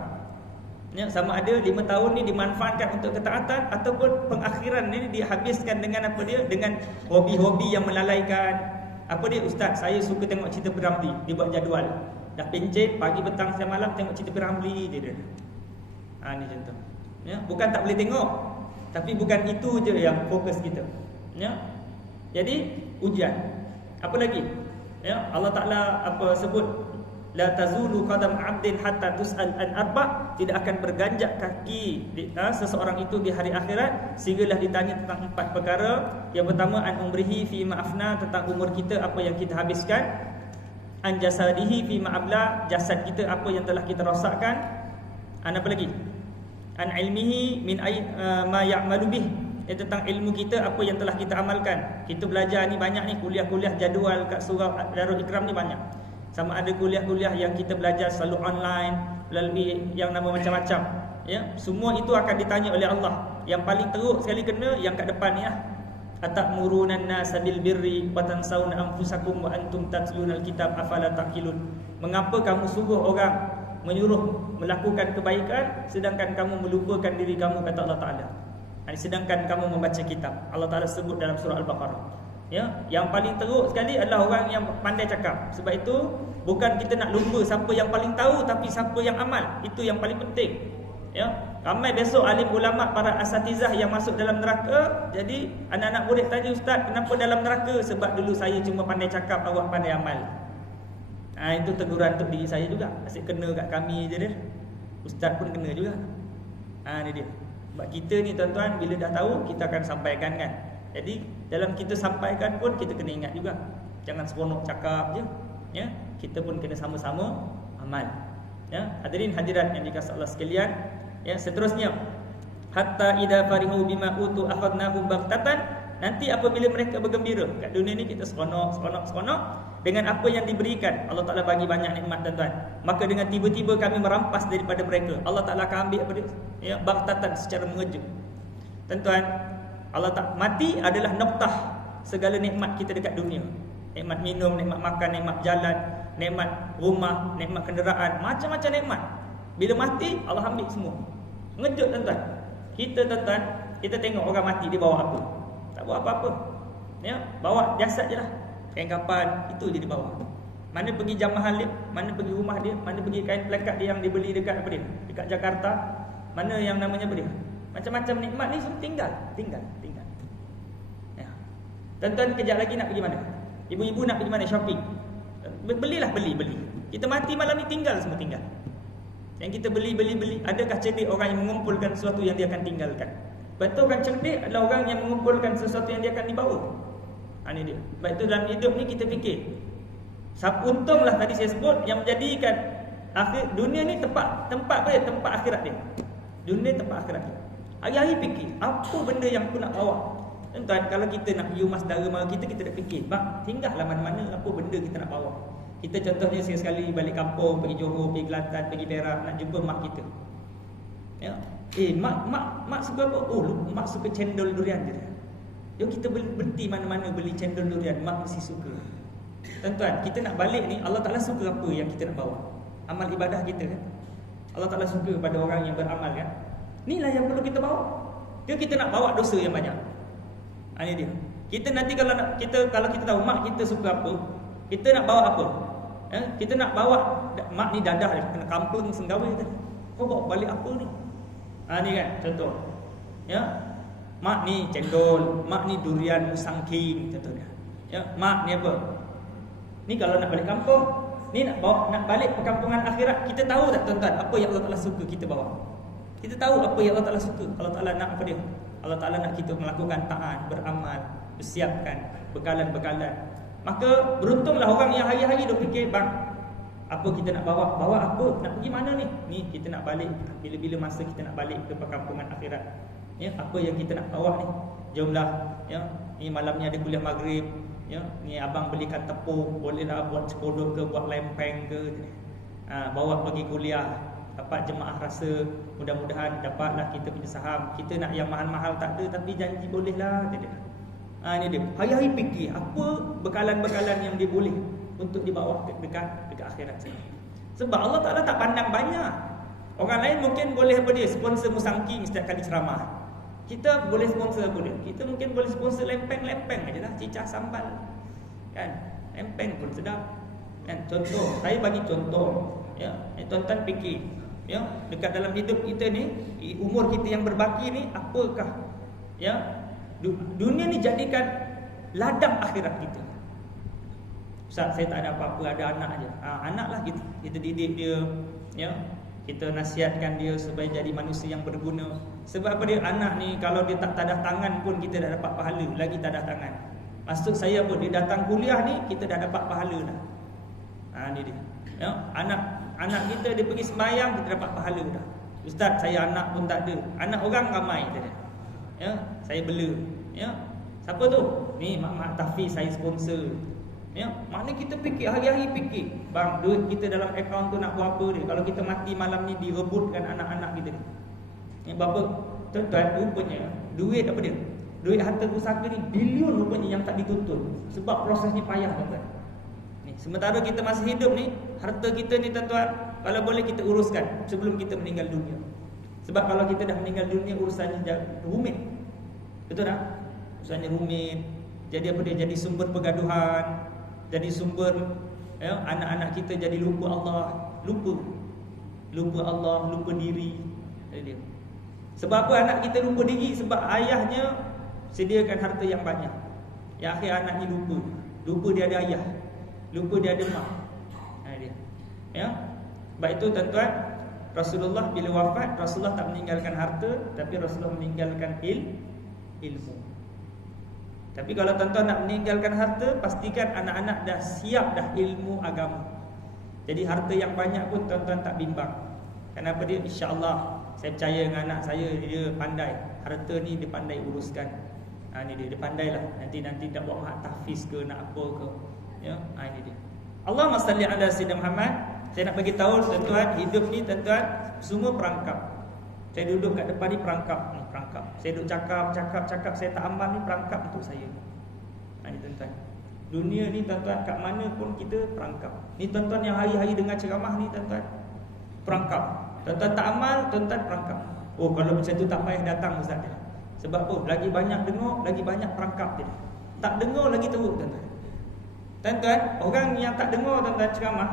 Ya, sama ada 5 tahun ni dimanfaatkan untuk ketaatan ataupun pengakhiran ni dihabiskan dengan apa dia? Dengan hobi-hobi yang melalaikan. Apa dia? Ustaz, saya suka tengok cerita P.Ramlee. Dia buat jadual. Dah pencet pagi, petang, siang, malam tengok cerita P.Ramlee je dia. Ni contoh. Ya, bukan tak boleh tengok, tapi bukan itu je yang fokus kita. Ya. Jadi ujian. Apa lagi? Ya, Allah Taala apa sebut la tazulu qadam 'abdin hatta tus'al an arba', tidak akan berganjak kaki seseorang itu di hari akhirat sehinggalah ditanya tentang 4 perkara. Yang pertama an umrihi fi ma'afna, tentang umur kita apa yang kita habiskan. An jasadihi fi ma'abla, jasad kita apa yang telah kita rosakkan. An apa lagi? An ilmihi min ma ya'malu bih, tentang ilmu kita apa yang telah kita amalkan. Kita belajar ni banyak ni, kuliah-kuliah jadual kat surau Darul Ikram ni banyak. Sama ada kuliah-kuliah yang kita belajar selalu online, melalui yang nama macam-macam, ya, semua itu akan ditanya oleh Allah. Yang paling teruk sekali kena yang kat depan ni lah. Atamuruna an-nasa bil birri wa tansawna anfusakum wa antum tatlunal kitab afala taqilun. Mengapa kamu suruh orang menyuruh melakukan kebaikan sedangkan kamu melupakan diri kamu, kata Allah Taala. Sedangkan kamu membaca kitab. Allah Taala sebut dalam surah Al-Baqarah. Ya, yang paling teruk sekali adalah orang yang pandai cakap. Sebab itu bukan kita nak lumba siapa yang paling tahu, tapi siapa yang amal. Itu yang paling penting. Ya, ramai besok alim ulama, para asatizah yang masuk dalam neraka. Jadi anak-anak murid tanya, ustaz, kenapa dalam neraka? Sebab dulu saya cuma pandai cakap, awak pandai amal. Itu teguran untuk diri saya juga. Asyik kena kat kami je dia. Ustaz pun kena juga. Ni dia. Sebab kita ni tuan-tuan, bila dah tahu kita akan sampaikan kan. Jadi dalam kita sampaikan pun kita kena ingat juga. Jangan seronok cakap je. Ya, kita pun kena sama-sama amal. Ya, hadirin hadirat yang dikasihi Allah sekalian. Ya, seterusnya, hatta idza farihu bima utu akhadnahum baghtatan. Nanti apabila mereka bergembira kat dunia ni, kita seronok dengan apa yang diberikan. Allah Taala bagi banyak nikmat tuan-tuan. Maka dengan tiba-tiba kami merampas daripada mereka. Allah Taala akan ambil apa dia? Ya, baghtatan, secara mengejut. Tuan-tuan, Allah Taala, mati adalah noktah segala nikmat kita dekat dunia. Nikmat minum, nikmat makan, nikmat jalan, nikmat rumah, nikmat kenderaan, macam-macam nikmat. Bila mati, Allah ambil semua. Ngejut tuan-tuan. Kita tuan-tuan, kita tengok orang mati, dia bawa apa? Tak bawa apa-apa. Ya, bawa jasad je lah. Kain kapan, itu je dia bawa. Mana pergi jam mahal dia, mana pergi rumah dia, mana pergi kain plakat dia yang dibeli dekat apa dia? Dekat Jakarta. Mana yang namanya apa dia? Macam-macam nikmat ni semua tinggal. Ya. Tuan-tuan kejap lagi nak pergi mana? Ibu-ibu nak pergi mana? Shopping. Belilah, beli. Kita mati malam ni tinggal, semua tinggal. Yang kita beli. Adakah cerdik orang yang mengumpulkan sesuatu yang dia akan tinggalkan? Betul, orang cerdik adalah orang yang mengumpulkan sesuatu yang dia akan dibawa. Ini dia. Sebab itu dalam hidup ni kita fikir. Untunglah tadi saya sebut yang menjadikan akhir dunia ni tempat apa dia? Tempat akhirat dia. Dunia tempat akhirat dia. Hari-hari fikir, apa benda yang aku nak bawa? Tuan-tuan, kalau kita nak pergi rumah saudara mara kita dah fikir, bang, tinggallah mana-mana apa benda kita nak bawa. Kita contohnya sekali balik kampung, pergi Johor, pergi Kelantan, pergi Perak, nak jumpa mak kita. Ya. Mak suka apa? Oh, mak suka cendol durian je. Jom kita berhenti mana-mana beli cendol durian, mak mesti suka. Tuan-tuan, kita nak balik ni, Allah Ta'ala suka apa yang kita nak bawa? Amal ibadah kita kan. Allah Ta'ala suka pada orang yang beramal kan. Inilah yang perlu kita bawa. Kita nak bawa dosa yang banyak. Ini dia. Kita nanti kalau kita tahu mak kita suka apa, kita nak bawa apa? Kita nak bawa, mak ni dadah dia kena kampung senggawa kita. Kau bawa balik apa ni? Ni kan contoh. Ya. Mak ni cendol, mak ni durian musang king contohnya. Ya, mak ni apa? Ni kalau nak balik kampung, ni nak balik perkampungan akhirat, kita tahu tak tuan-tuan apa yang Allah Taala suka kita bawa? Kita tahu apa yang Allah Taala suka. Allah Taala nak apa dia? Allah Taala nak kita melakukan taat, beramal, bersiapkan bekalan-bekalan. Maka beruntunglah orang yang hari-hari duk fikir, bang, apa kita nak bawa? Bawa apa? Nak pergi mana ni? Ni kita nak balik. Bila-bila masa kita nak balik ke perkampungan akhirat. Ya, apa yang kita nak bawa ni? Jomlah, ya. Ni malam ni ada kuliah maghrib, ya. Ni abang belikan tepung, bolehlah buat cekodok ke, buat lempeng ke. Bawa pergi kuliah. Dapat jemaah rasa, mudah-mudahan dapatlah kita punya saham. Kita nak yang mahal-mahal tak ada, tapi janji bolehlah. Ini dia. Hari-hari fikir apa bekalan-bekalan yang dia boleh untuk dibawa dekat akhirat sana. Sebab Allah Ta'ala tak pandang banyak. Orang lain mungkin boleh apa dia, sponsor musang king setiap kali ceramah. Kita boleh sponsor apa dia? Kita mungkin boleh sponsor lempeng-lempeng aja lah, cicah sambal. Kan? Lempeng pun sedap. Kan? Contoh, saya bagi contoh. Ya, tuan-tuan fikir. Ya, dekat dalam hidup kita ni, umur kita yang berbaki ni, apakah? Ya, dunia ni jadikan ladang akhirat kita. Ustaz, saya tak ada apa-apa, ada anak aja. Anak lah kita didik dia. Ya, kita nasihatkan dia supaya jadi manusia yang berguna. Sebab apa dia? Anak ni kalau dia tak tadah tangan pun kita dah dapat pahala. Lagi tadah tangan. Maksud saya apa? Dia datang kuliah ni kita dah dapat pahala dah. Ni dia. Ya, anak kita dia pergi sembahyang kita dapat pahala dah. Ustaz, saya anak pun tak ada. Anak orang ramai tadi. Ya, saya bela. Ya. Siapa tu? Ni Mak Tafiz saya sponsor. Ya, maknanya kita fikir hari-hari fikir, bang, duit kita dalam akaun tu nak buat apa dia? Kalau kita mati malam ni direbutkan anak-anak kita ni. Ya, berapa tuan-tuan rupanya duit apa dia? Duit harta pusaka ni bilion rupanya yang tak dituntut. Sebab prosesnya payah tuan-tuan. Ni, sementara kita masih hidup ni, harta kita ni tuan-tuan, kalau boleh kita uruskan sebelum kita meninggal dunia. Sebab kalau kita dah meninggal dunia urusannya rumit. Betul tak? Urusannya rumit. Jadi apa dia? Jadi sumber pergaduhan, jadi sumber anak-anak kita jadi lupa Allah, lupa Allah, lupa diri. Jadi dia. Sebab apa anak kita lupa diri? Sebab ayahnya sediakan harta yang banyak. Yang akhir anaknya lupa dia ada ayah, lupa dia ada mak. Dia. Ya. Baik itu tuan-tuan, Rasulullah bila wafat, Rasulullah tak meninggalkan harta, tapi Rasulullah meninggalkan ilmu. Tapi kalau tuan-tuan nak meninggalkan harta, pastikan anak-anak dah siap dah ilmu agama. Jadi harta yang banyak pun tuan-tuan tak bimbang. Kenapa dia? InsyaAllah saya percaya dengan anak saya, dia pandai. Harta ni dia pandai uruskan. Ni dia pandailah. Nanti tak buat hak tahfiz ke, nak apa ke. Ya, ini dia. Allahumma salli ala sayyidina Muhammad. Saya nak bagi tahu tuan-tuan, hidup ni tuan-tuan semua perangkap. Saya duduk kat depan ni perangkap. Saya duduk cakap, saya tak amal ni perangkap untuk saya. Ni tuan-tuan. Dunia ni tuan-tuan, kat mana pun kita perangkap. Ni tuan-tuan yang hari-hari dengar ceramah ni tuan-tuan, perangkap. Tuan-tuan tak amal, tuan-tuan perangkap. Oh, kalau macam tu tak payah datang ustaz dia. Sebab apa? Lagi banyak dengar, lagi banyak perangkap dia. Tak dengar lagi teruk tuan-tuan. Tuan-tuan, orang yang tak dengar tuan-tuan ceramah,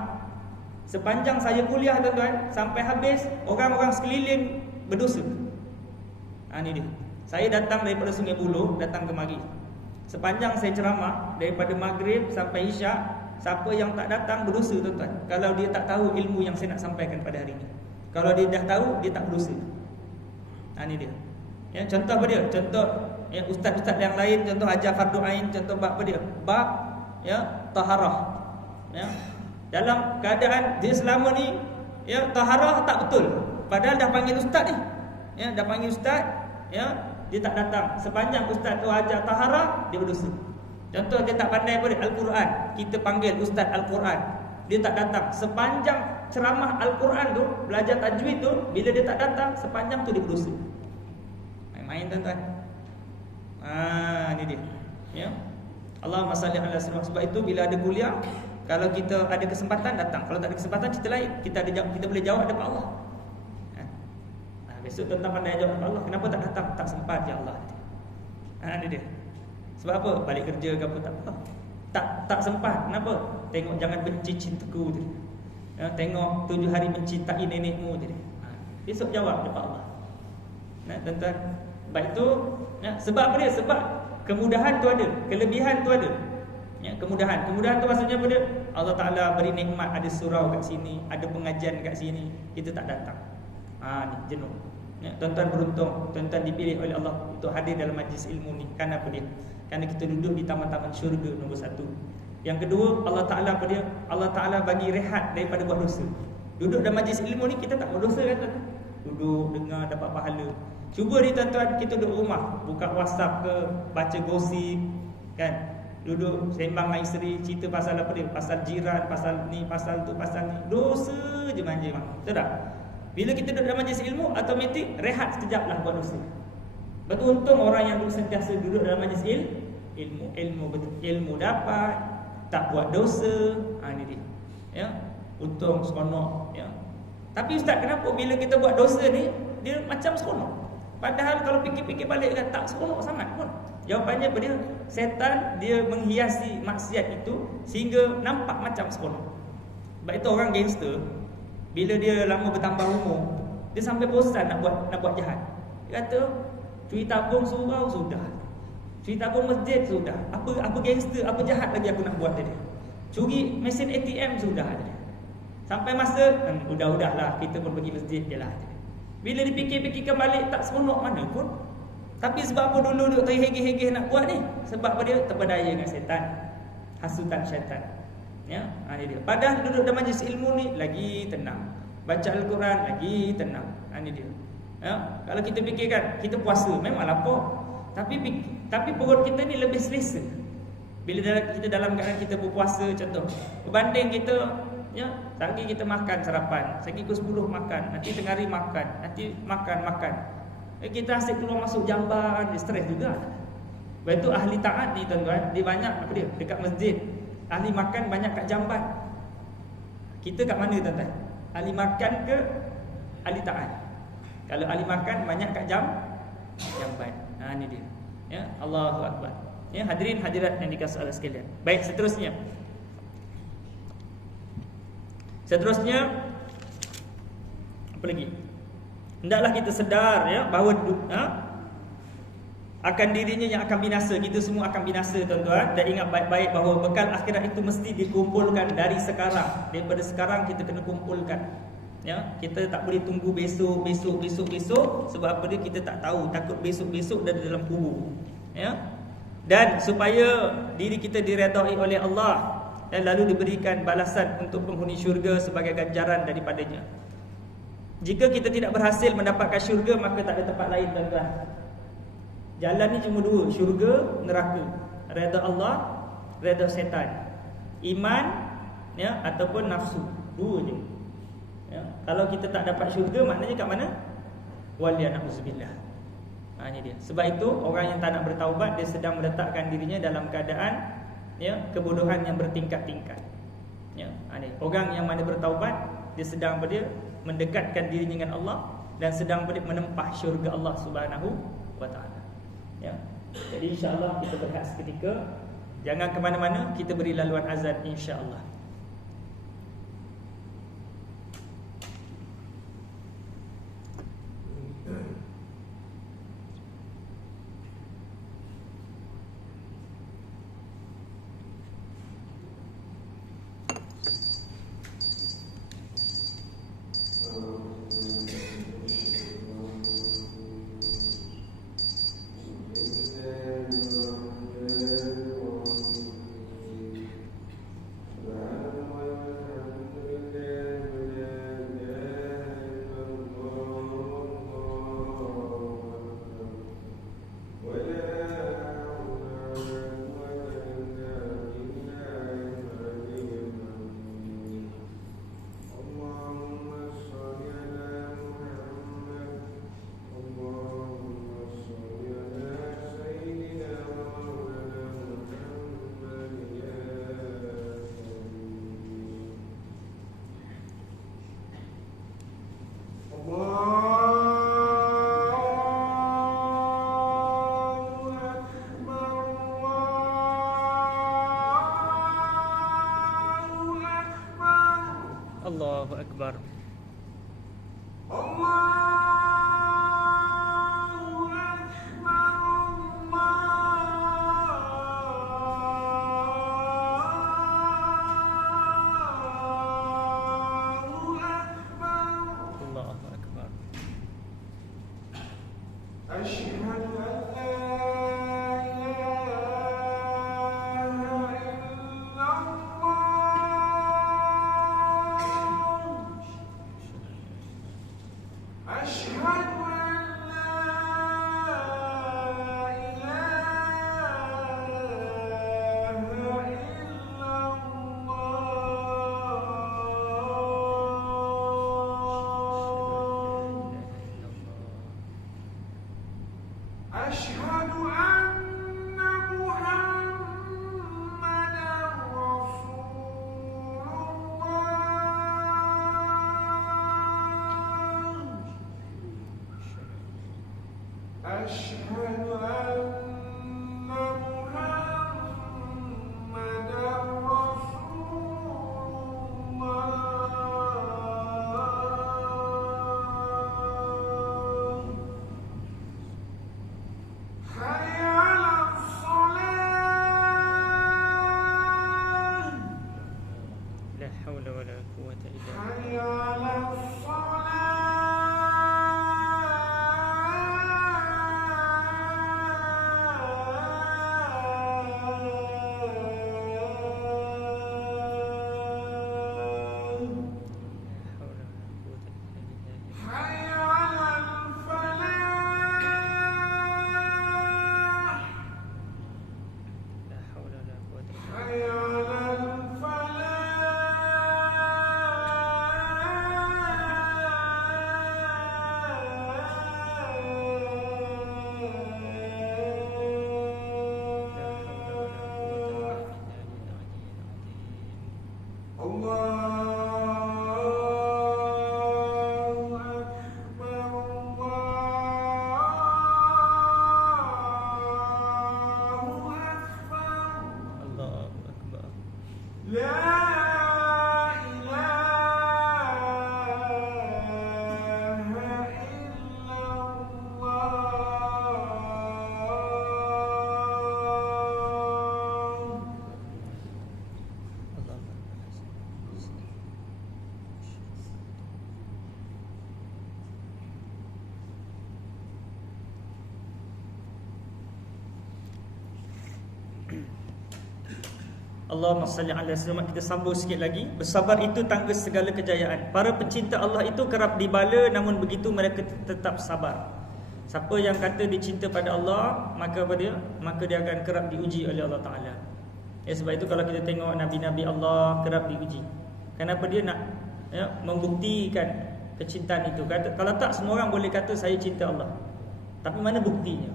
sepanjang saya kuliah tuan-tuan, sampai habis orang-orang sekeliling berdosa. Ni dia. Saya datang daripada Sungai Buloh, datang kemari. Sepanjang saya ceramah, daripada maghrib sampai isyak, siapa yang tak datang berdosa tuan-tuan. Kalau dia tak tahu ilmu yang saya nak sampaikan pada hari ini. Kalau dia dah tahu, dia tak berdosa. Ni dia. Ya, contoh apa dia? Contoh ya, ustaz-ustaz yang lain, contoh ajar fardu ain, contoh bab apa dia? Bab ya, taharah. Ya. Dalam keadaan dia selama ni ya, taharah tak betul. Padahal dah panggil ustaz ni. Ya, dah panggil ustaz, ya, dia tak datang. Sepanjang ustaz tu ajar taharah, dia berdosa. Contoh dia tak pandai apa dia? Al-Quran. Kita panggil ustaz Al-Quran, dia tak datang. Sepanjang ceramah Al-Quran tu, belajar tajwid tu, bila dia tak datang, sepanjang tu dia berdosa. Main-main tuan-tuan. Ni dia. Ya. Allahumma salli ala sayyidina. Sebab itu bila ada kuliah, kalau kita ada kesempatan datang. Kalau tak ada kesempatan cerita lain. Kita boleh jawab depan Allah. Besok tuan-tuan pandai jawab depan Allah. Kenapa tak datang? Tak sempat ya Allah. Ni dia. Sebab apa? Balik kerja ke apa tak apa. Tak sempat. Kenapa? Tengok jangan benci cintaku tu. Ya, tengok 7 hari mencintai nenekmu tu. Besok jawab depan Allah. Tuan-tuan. Baik tu sebab apa dia? Sebab kemudahan tu ada, kelebihan tu ada. Ya, kemudahan tu maksudnya apa dia? Allah Ta'ala beri nikmat, ada surau kat sini, ada pengajian kat sini, kita tak datang. Ni jenuh. Ya, tuan-tuan beruntung, tuan-tuan dipilih oleh Allah untuk hadir dalam majlis ilmu ni. Kerana apa dia? Kerana kita duduk di taman-taman syurga, nombor 1. Yang kedua, Allah Ta'ala apa dia? Allah Ta'ala bagi rehat daripada buat dosa. Duduk dalam majlis ilmu ni kita tak buat dosa kan tuan-tuan? Duduk, dengar, dapat pahala. Cuba ni tuan-tuan, kita duduk rumah, buka WhatsApp ke, baca gosip kan, duduk sembang dengan isteri, cerita pasal apa dia, pasal jiran, pasal ni, pasal tu, pasal ni. Dosa je manja mak. Betul tak? Bila kita duduk dalam majlis ilmu, automatik rehat sekejap lah buat dosa. Betul, untung orang yang sentiasa duduk dalam majlis ilmu betul, ilmu dapat, tak buat dosa. Ni dia. Ya, untung seronok. Ya. Tapi ustaz, kenapa bila kita buat dosa ni dia macam seronok? Padahal kalau fikir-fikir balik kan tak seronok sangat pun. Jawapannya apa dia? Setan dia menghiasi maksiat itu sehingga nampak macam seronok. Sebab itu orang gangster, bila dia lama bertambah umur, dia sampai bosan nak buat jahat. Dia kata, curi tabung surau sudah, curi tabung masjid sudah, apa gangster, apa jahat lagi aku nak buat tadi. Curi mesin ATM sudah tadi. Sampai masa udahlah, kita pun pergi masjid jelah. Bila dipikir-fikirkan balik tak seronok mana pun. Tapi sebab apa dulu duk terhegeh-hegeh nak buat ni? Sebab apa dia? Terpedaya dengan setan, hasutan syaitan. Ya, ni dia. Padahal duduk dalam majlis ilmu ni lagi tenang. Baca Al-Quran lagi tenang. Ni dia. Ya, kalau kita fikirkan kita puasa memang lapar. Tapi perut kita ni lebih selesa. Bila kita dalam keadaan kita berpuasa contoh, berbanding kita ya, pagi kita makan sarapan, pagi pukul 10 makan, nanti tengah hari makan, nanti makan. Kita asyik keluar masuk jamban, stres juga. Sebab itu ahli taat ni tuan-tuan, dia banyak apa dia? Dekat masjid. Ahli makan banyak kat jamban. Kita kat mana tuan-tuan? Ahli makan ke ahli taat? Kalau ahli makan banyak kat jamban. Ni dia. Ya, Allahu akbar. Ya, hadirin hadirat yang dikasihi Allah sekalian. Baik, seterusnya apa lagi? Hendaklah kita sedar ya bahawa akan dirinya yang akan binasa. Kita semua akan binasa tuan-tuan. Dan ingat baik-baik bahawa bekal akhirat itu mesti dikumpulkan dari sekarang. Daripada sekarang kita kena kumpulkan. Ya, kita tak boleh tunggu besok. Sebab apa dia? Kita tak tahu. Takut besok-besok dah dalam kubur. Ya. Dan supaya diri kita diredai oleh Allah dan lalu diberikan balasan untuk penghuni syurga sebagai ganjaran daripadanya. Jika kita tidak berhasil mendapatkan syurga, maka tak ada tempat lain tuan-tuan. Jalan ni cuma dua, syurga, neraka. Redha Allah, redha setan. Iman ya ataupun nafsu. Dua je. Ya, kalau kita tak dapat syurga, maknanya kat mana? Waliyanahuzubillah. Ini dia. Sebab itu orang yang tak nak bertaubat, dia sedang meletakkan dirinya dalam keadaan ya kebodohan yang bertingkat-tingkat. Ya, ini. Orang yang mana bertaubat, dia sedang mendekatkan dirinya dengan Allah dan sedang menempah syurga Allah Subhanahu wa taala. Ya. Jadi insya-Allah kita berehat seketika. Jangan ke mana-mana, kita beri laluan azan insya-Allah. Allahu akbar. Allahumma salli ala Muhammad. Kita sambung sikit lagi. Bersabar itu tangga segala kejayaan. Para pencinta Allah itu kerap dibala, namun begitu mereka tetap sabar. Siapa yang kata dia cinta pada Allah, maka dia akan kerap diuji oleh Allah Ta'ala. Ya, sebab itu kalau kita tengok Nabi-Nabi Allah kerap diuji. Kenapa dia nak membuktikan kecintaan itu? Kalau tak, semua orang boleh kata saya cinta Allah, tapi mana buktinya?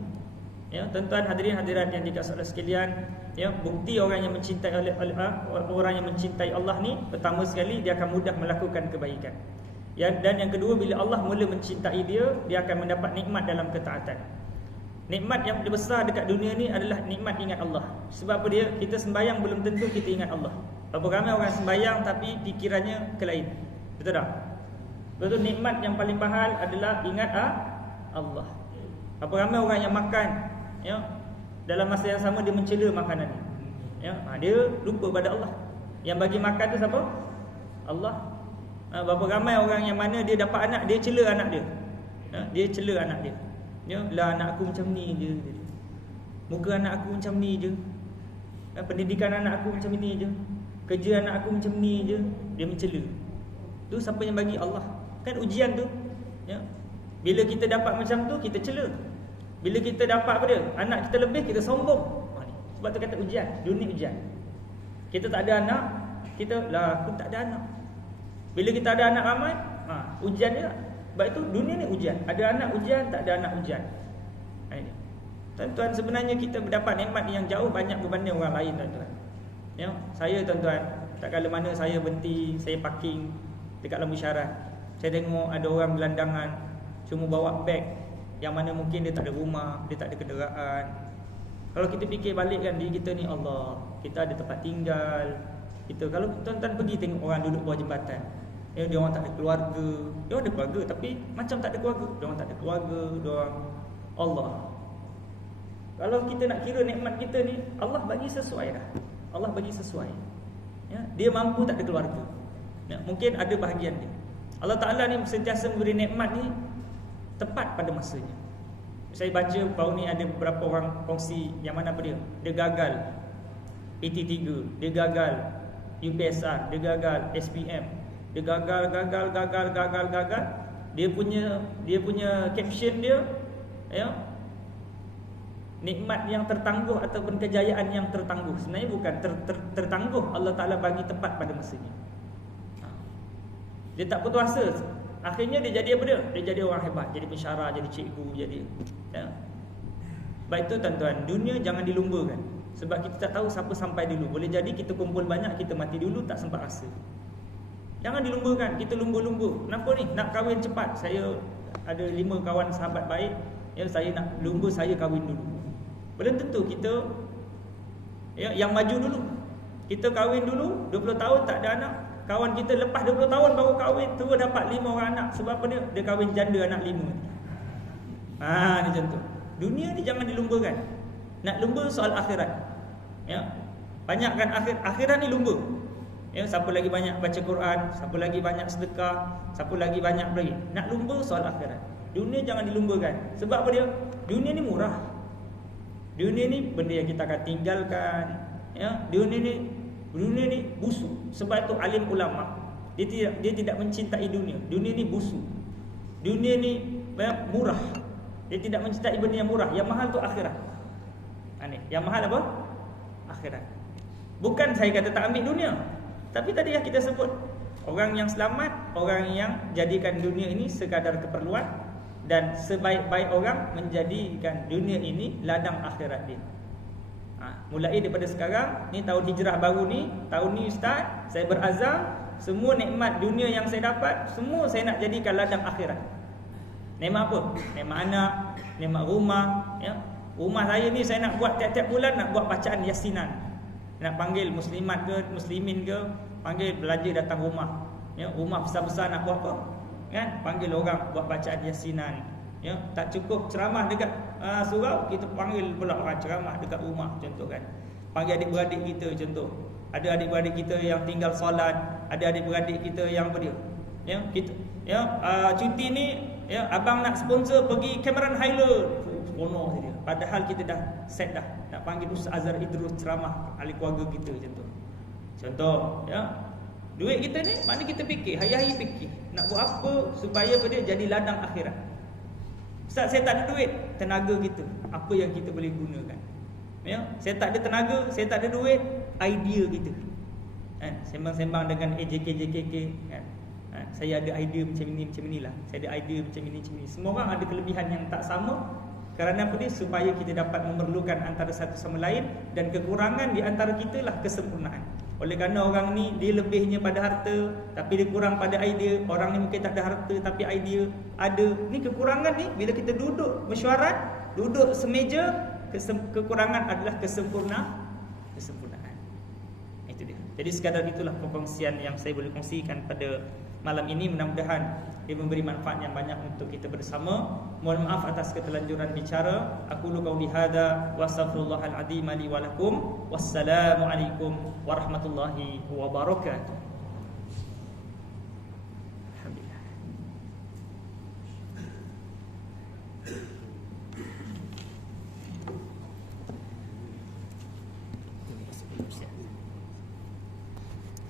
Ya, tuan-tuan hadirin hadirat yang dikasihi Allah sekalian, ya, bukti orang yang mencintai orang yang mencintai Allah ni, pertama sekali dia akan mudah melakukan kebaikan. Ya, dan yang kedua, bila Allah mula mencintai dia, dia akan mendapat nikmat dalam ketaatan. Nikmat yang besar dekat dunia ni adalah nikmat ingat Allah. Sebab apa dia? Kita sembahyang belum tentu kita ingat Allah. Berapa ramai orang sembahyang tapi fikirannya ke lain. Betul tak? Betul, nikmat yang paling mahal adalah ingat Allah. Berapa ramai orang yang makan, ya, dalam masa yang sama dia mencela makanan ni. Ya, dia lupa pada Allah. Yang bagi makan tu siapa? Allah. Berapa ramai orang yang mana dia dapat anak, dia cela anak dia. Dia cela anak dia. Ya, lah anak aku macam ni je. Muka anak aku macam ni je. Pendidikan anak aku macam ni je. Kerja anak aku macam ni je. Dia mencela. Tu siapa yang bagi? Allah. Kan ujian tu. Ya. Bila kita dapat macam tu, kita cela. Bila kita dapat apa dia? Anak kita lebih, kita sombong. Sebab tu kata ujian. Dunia ujian. Kita tak ada anak, kita lah aku tak ada anak. Bila kita ada anak ramai, ujian dia. Sebab itu dunia ni ujian. Ada anak ujian, tak ada anak ujian. Tuan-tuan, sebenarnya kita mendapat nikmat yang jauh banyak berbanding orang lain, tuan-tuan. Ya, saya tuan-tuan, tak kala mana saya berhenti, saya parking dekat lampu syarat. Saya tengok ada orang gelandangan, cuma bawa beg yang mana mungkin dia tak ada rumah, dia tak ada kenderaan. Kalau kita fikir balik kan, diri kita ni Allah, kita ada tempat tinggal. Kita, kalau tuan-tuan pergi tengok orang duduk bawah jembatan, ya, dia orang tak ada keluarga. Dia orang ada keluarga tapi macam tak ada keluarga. Dia orang tak ada keluarga, dia orang Allah. Kalau kita nak kira nikmat kita ni, Allah bagi sesuai dah. Allah bagi sesuai. Ya, dia mampu tak ada keluarga. Ya, mungkin ada bahagian dia. Allah Ta'ala ni sentiasa memberi nikmat ni tepat pada masanya. Saya baca baru ni ada beberapa orang kongsi yang mana apa dia? Dia gagal PT3, dia gagal UPSR, dia gagal SPM. Dia gagal. Dia punya caption dia, ya, nikmat yang tertangguh ataupun kejayaan yang tertangguh. Sebenarnya bukan tertangguh, Allah Ta'ala bagi tepat pada masanya. Dia tak putus asa. Akhirnya dia jadi apa dia? Dia jadi orang hebat, jadi pensyarah, jadi cikgu, jadi, ya. Baik tu tuan-tuan, dunia jangan dilumbakan. Sebab kita tak tahu siapa sampai dulu. Boleh jadi kita kumpul banyak, kita mati dulu, tak sempat rasa. Jangan dilumbakan, kita lumba-lumba. Kenapa ni? Nak kahwin cepat. Saya ada 5 kawan sahabat baik, ya, saya nak lumba, saya kahwin dulu. Belum tentu kita, ya, yang maju dulu. Kita kahwin dulu, 20 tahun tak ada anak. Kawan kita lepas 20 tahun baru kahwin, terus dapat 5 orang anak. Sebab apa dia? Dia kahwin janda anak 5. Ni contoh. Dunia ni jangan dilumbakan. Nak lumba soal akhirat. Ya. Banyakkan akhirat ni lumba. Ya, siapa lagi banyak baca Quran, siapa lagi banyak sedekah, siapa lagi banyak beri. Nak lumba soal akhirat. Dunia jangan dilumbakan. Sebab apa dia? Dunia ni murah. Dunia ni benda yang kita akan tinggalkan. Ya, dunia ni busuk. Sebab itu alim ulama dia tidak mencintai dunia. Dunia ni busuk. Dunia ni murah. Dia tidak mencintai benda yang murah. Yang mahal tu akhirat. Yang mahal apa? Akhirat. Bukan saya kata tak ambil dunia, tapi tadi yang kita sebut, orang yang selamat, orang yang jadikan dunia ini sekadar keperluan, dan sebaik-baik orang menjadikan dunia ini ladang akhirat dia. Mulai daripada sekarang, ni tahun hijrah baru ni, tahun ni ustaz, saya berazam, semua nikmat dunia yang saya dapat, semua saya nak jadikan ladang akhirat. Nikmat apa? Nikmat anak, nikmat rumah, ya. Rumah saya ni saya nak buat tiap-tiap bulan, nak buat bacaan yasinan. Nak panggil muslimat ke, muslimin ke, panggil belanja datang rumah. Ya, rumah besar-besar nak buat apa? Kan? Panggil orang buat bacaan yasinan. Ya, tak cukup ceramah dekat surau, kita panggil pula orang ceramah dekat rumah, contoh kan. Panggil adik-beradik kita, contoh. Ada adik-beradik kita yang tinggal solat, ada adik-beradik kita yang apa dia? Ya, kita, ya, cuti ni, ya, abang nak sponsor pergi Cameron Highland. Seronok dia. Padahal kita dah set dah nak panggil Ustaz Azhar Idrus ceramah ahli keluarga kita, contoh. Contoh, ya. Duit kita ni, mana kita fikir, hari-hari fikir nak buat apa supaya dia jadi ladang akhirat. Ustaz, saya tak ada duit, tenaga kita, apa yang kita boleh gunakan? Ya, saya tak ada tenaga, saya tak ada duit, idea kita. Kan, sembang-sembang dengan JKK kan. Saya ada idea macam ni lah. Saya ada idea macam ini. Semua orang ada kelebihan yang tak sama. Kerana apa dia? Supaya kita dapat memerlukan antara satu sama lain. Dan kekurangan di antara kita lah kesempurnaan. Oleh kerana orang ni dia lebihnya pada harta, tapi dia kurang pada idea. Orang ni mungkin tak ada harta tapi idea ada. Ni kekurangan ni, bila kita duduk mesyuarat, duduk semeja, kekurangan adalah kesempurnaan. Itu dia. Jadi sekadar itulah perkongsian yang saya boleh kongsikan pada malam ini. Mudah-mudahan dia memberi manfaat yang banyak untuk kita bersama. Mohon maaf atas ketelanjuran bicara. Aku lu qauli hadza wa astaghfirullahal azim li wa lakum. Wassalamualaikum warahmatullahi wabarakatuh. Alhamdulillah.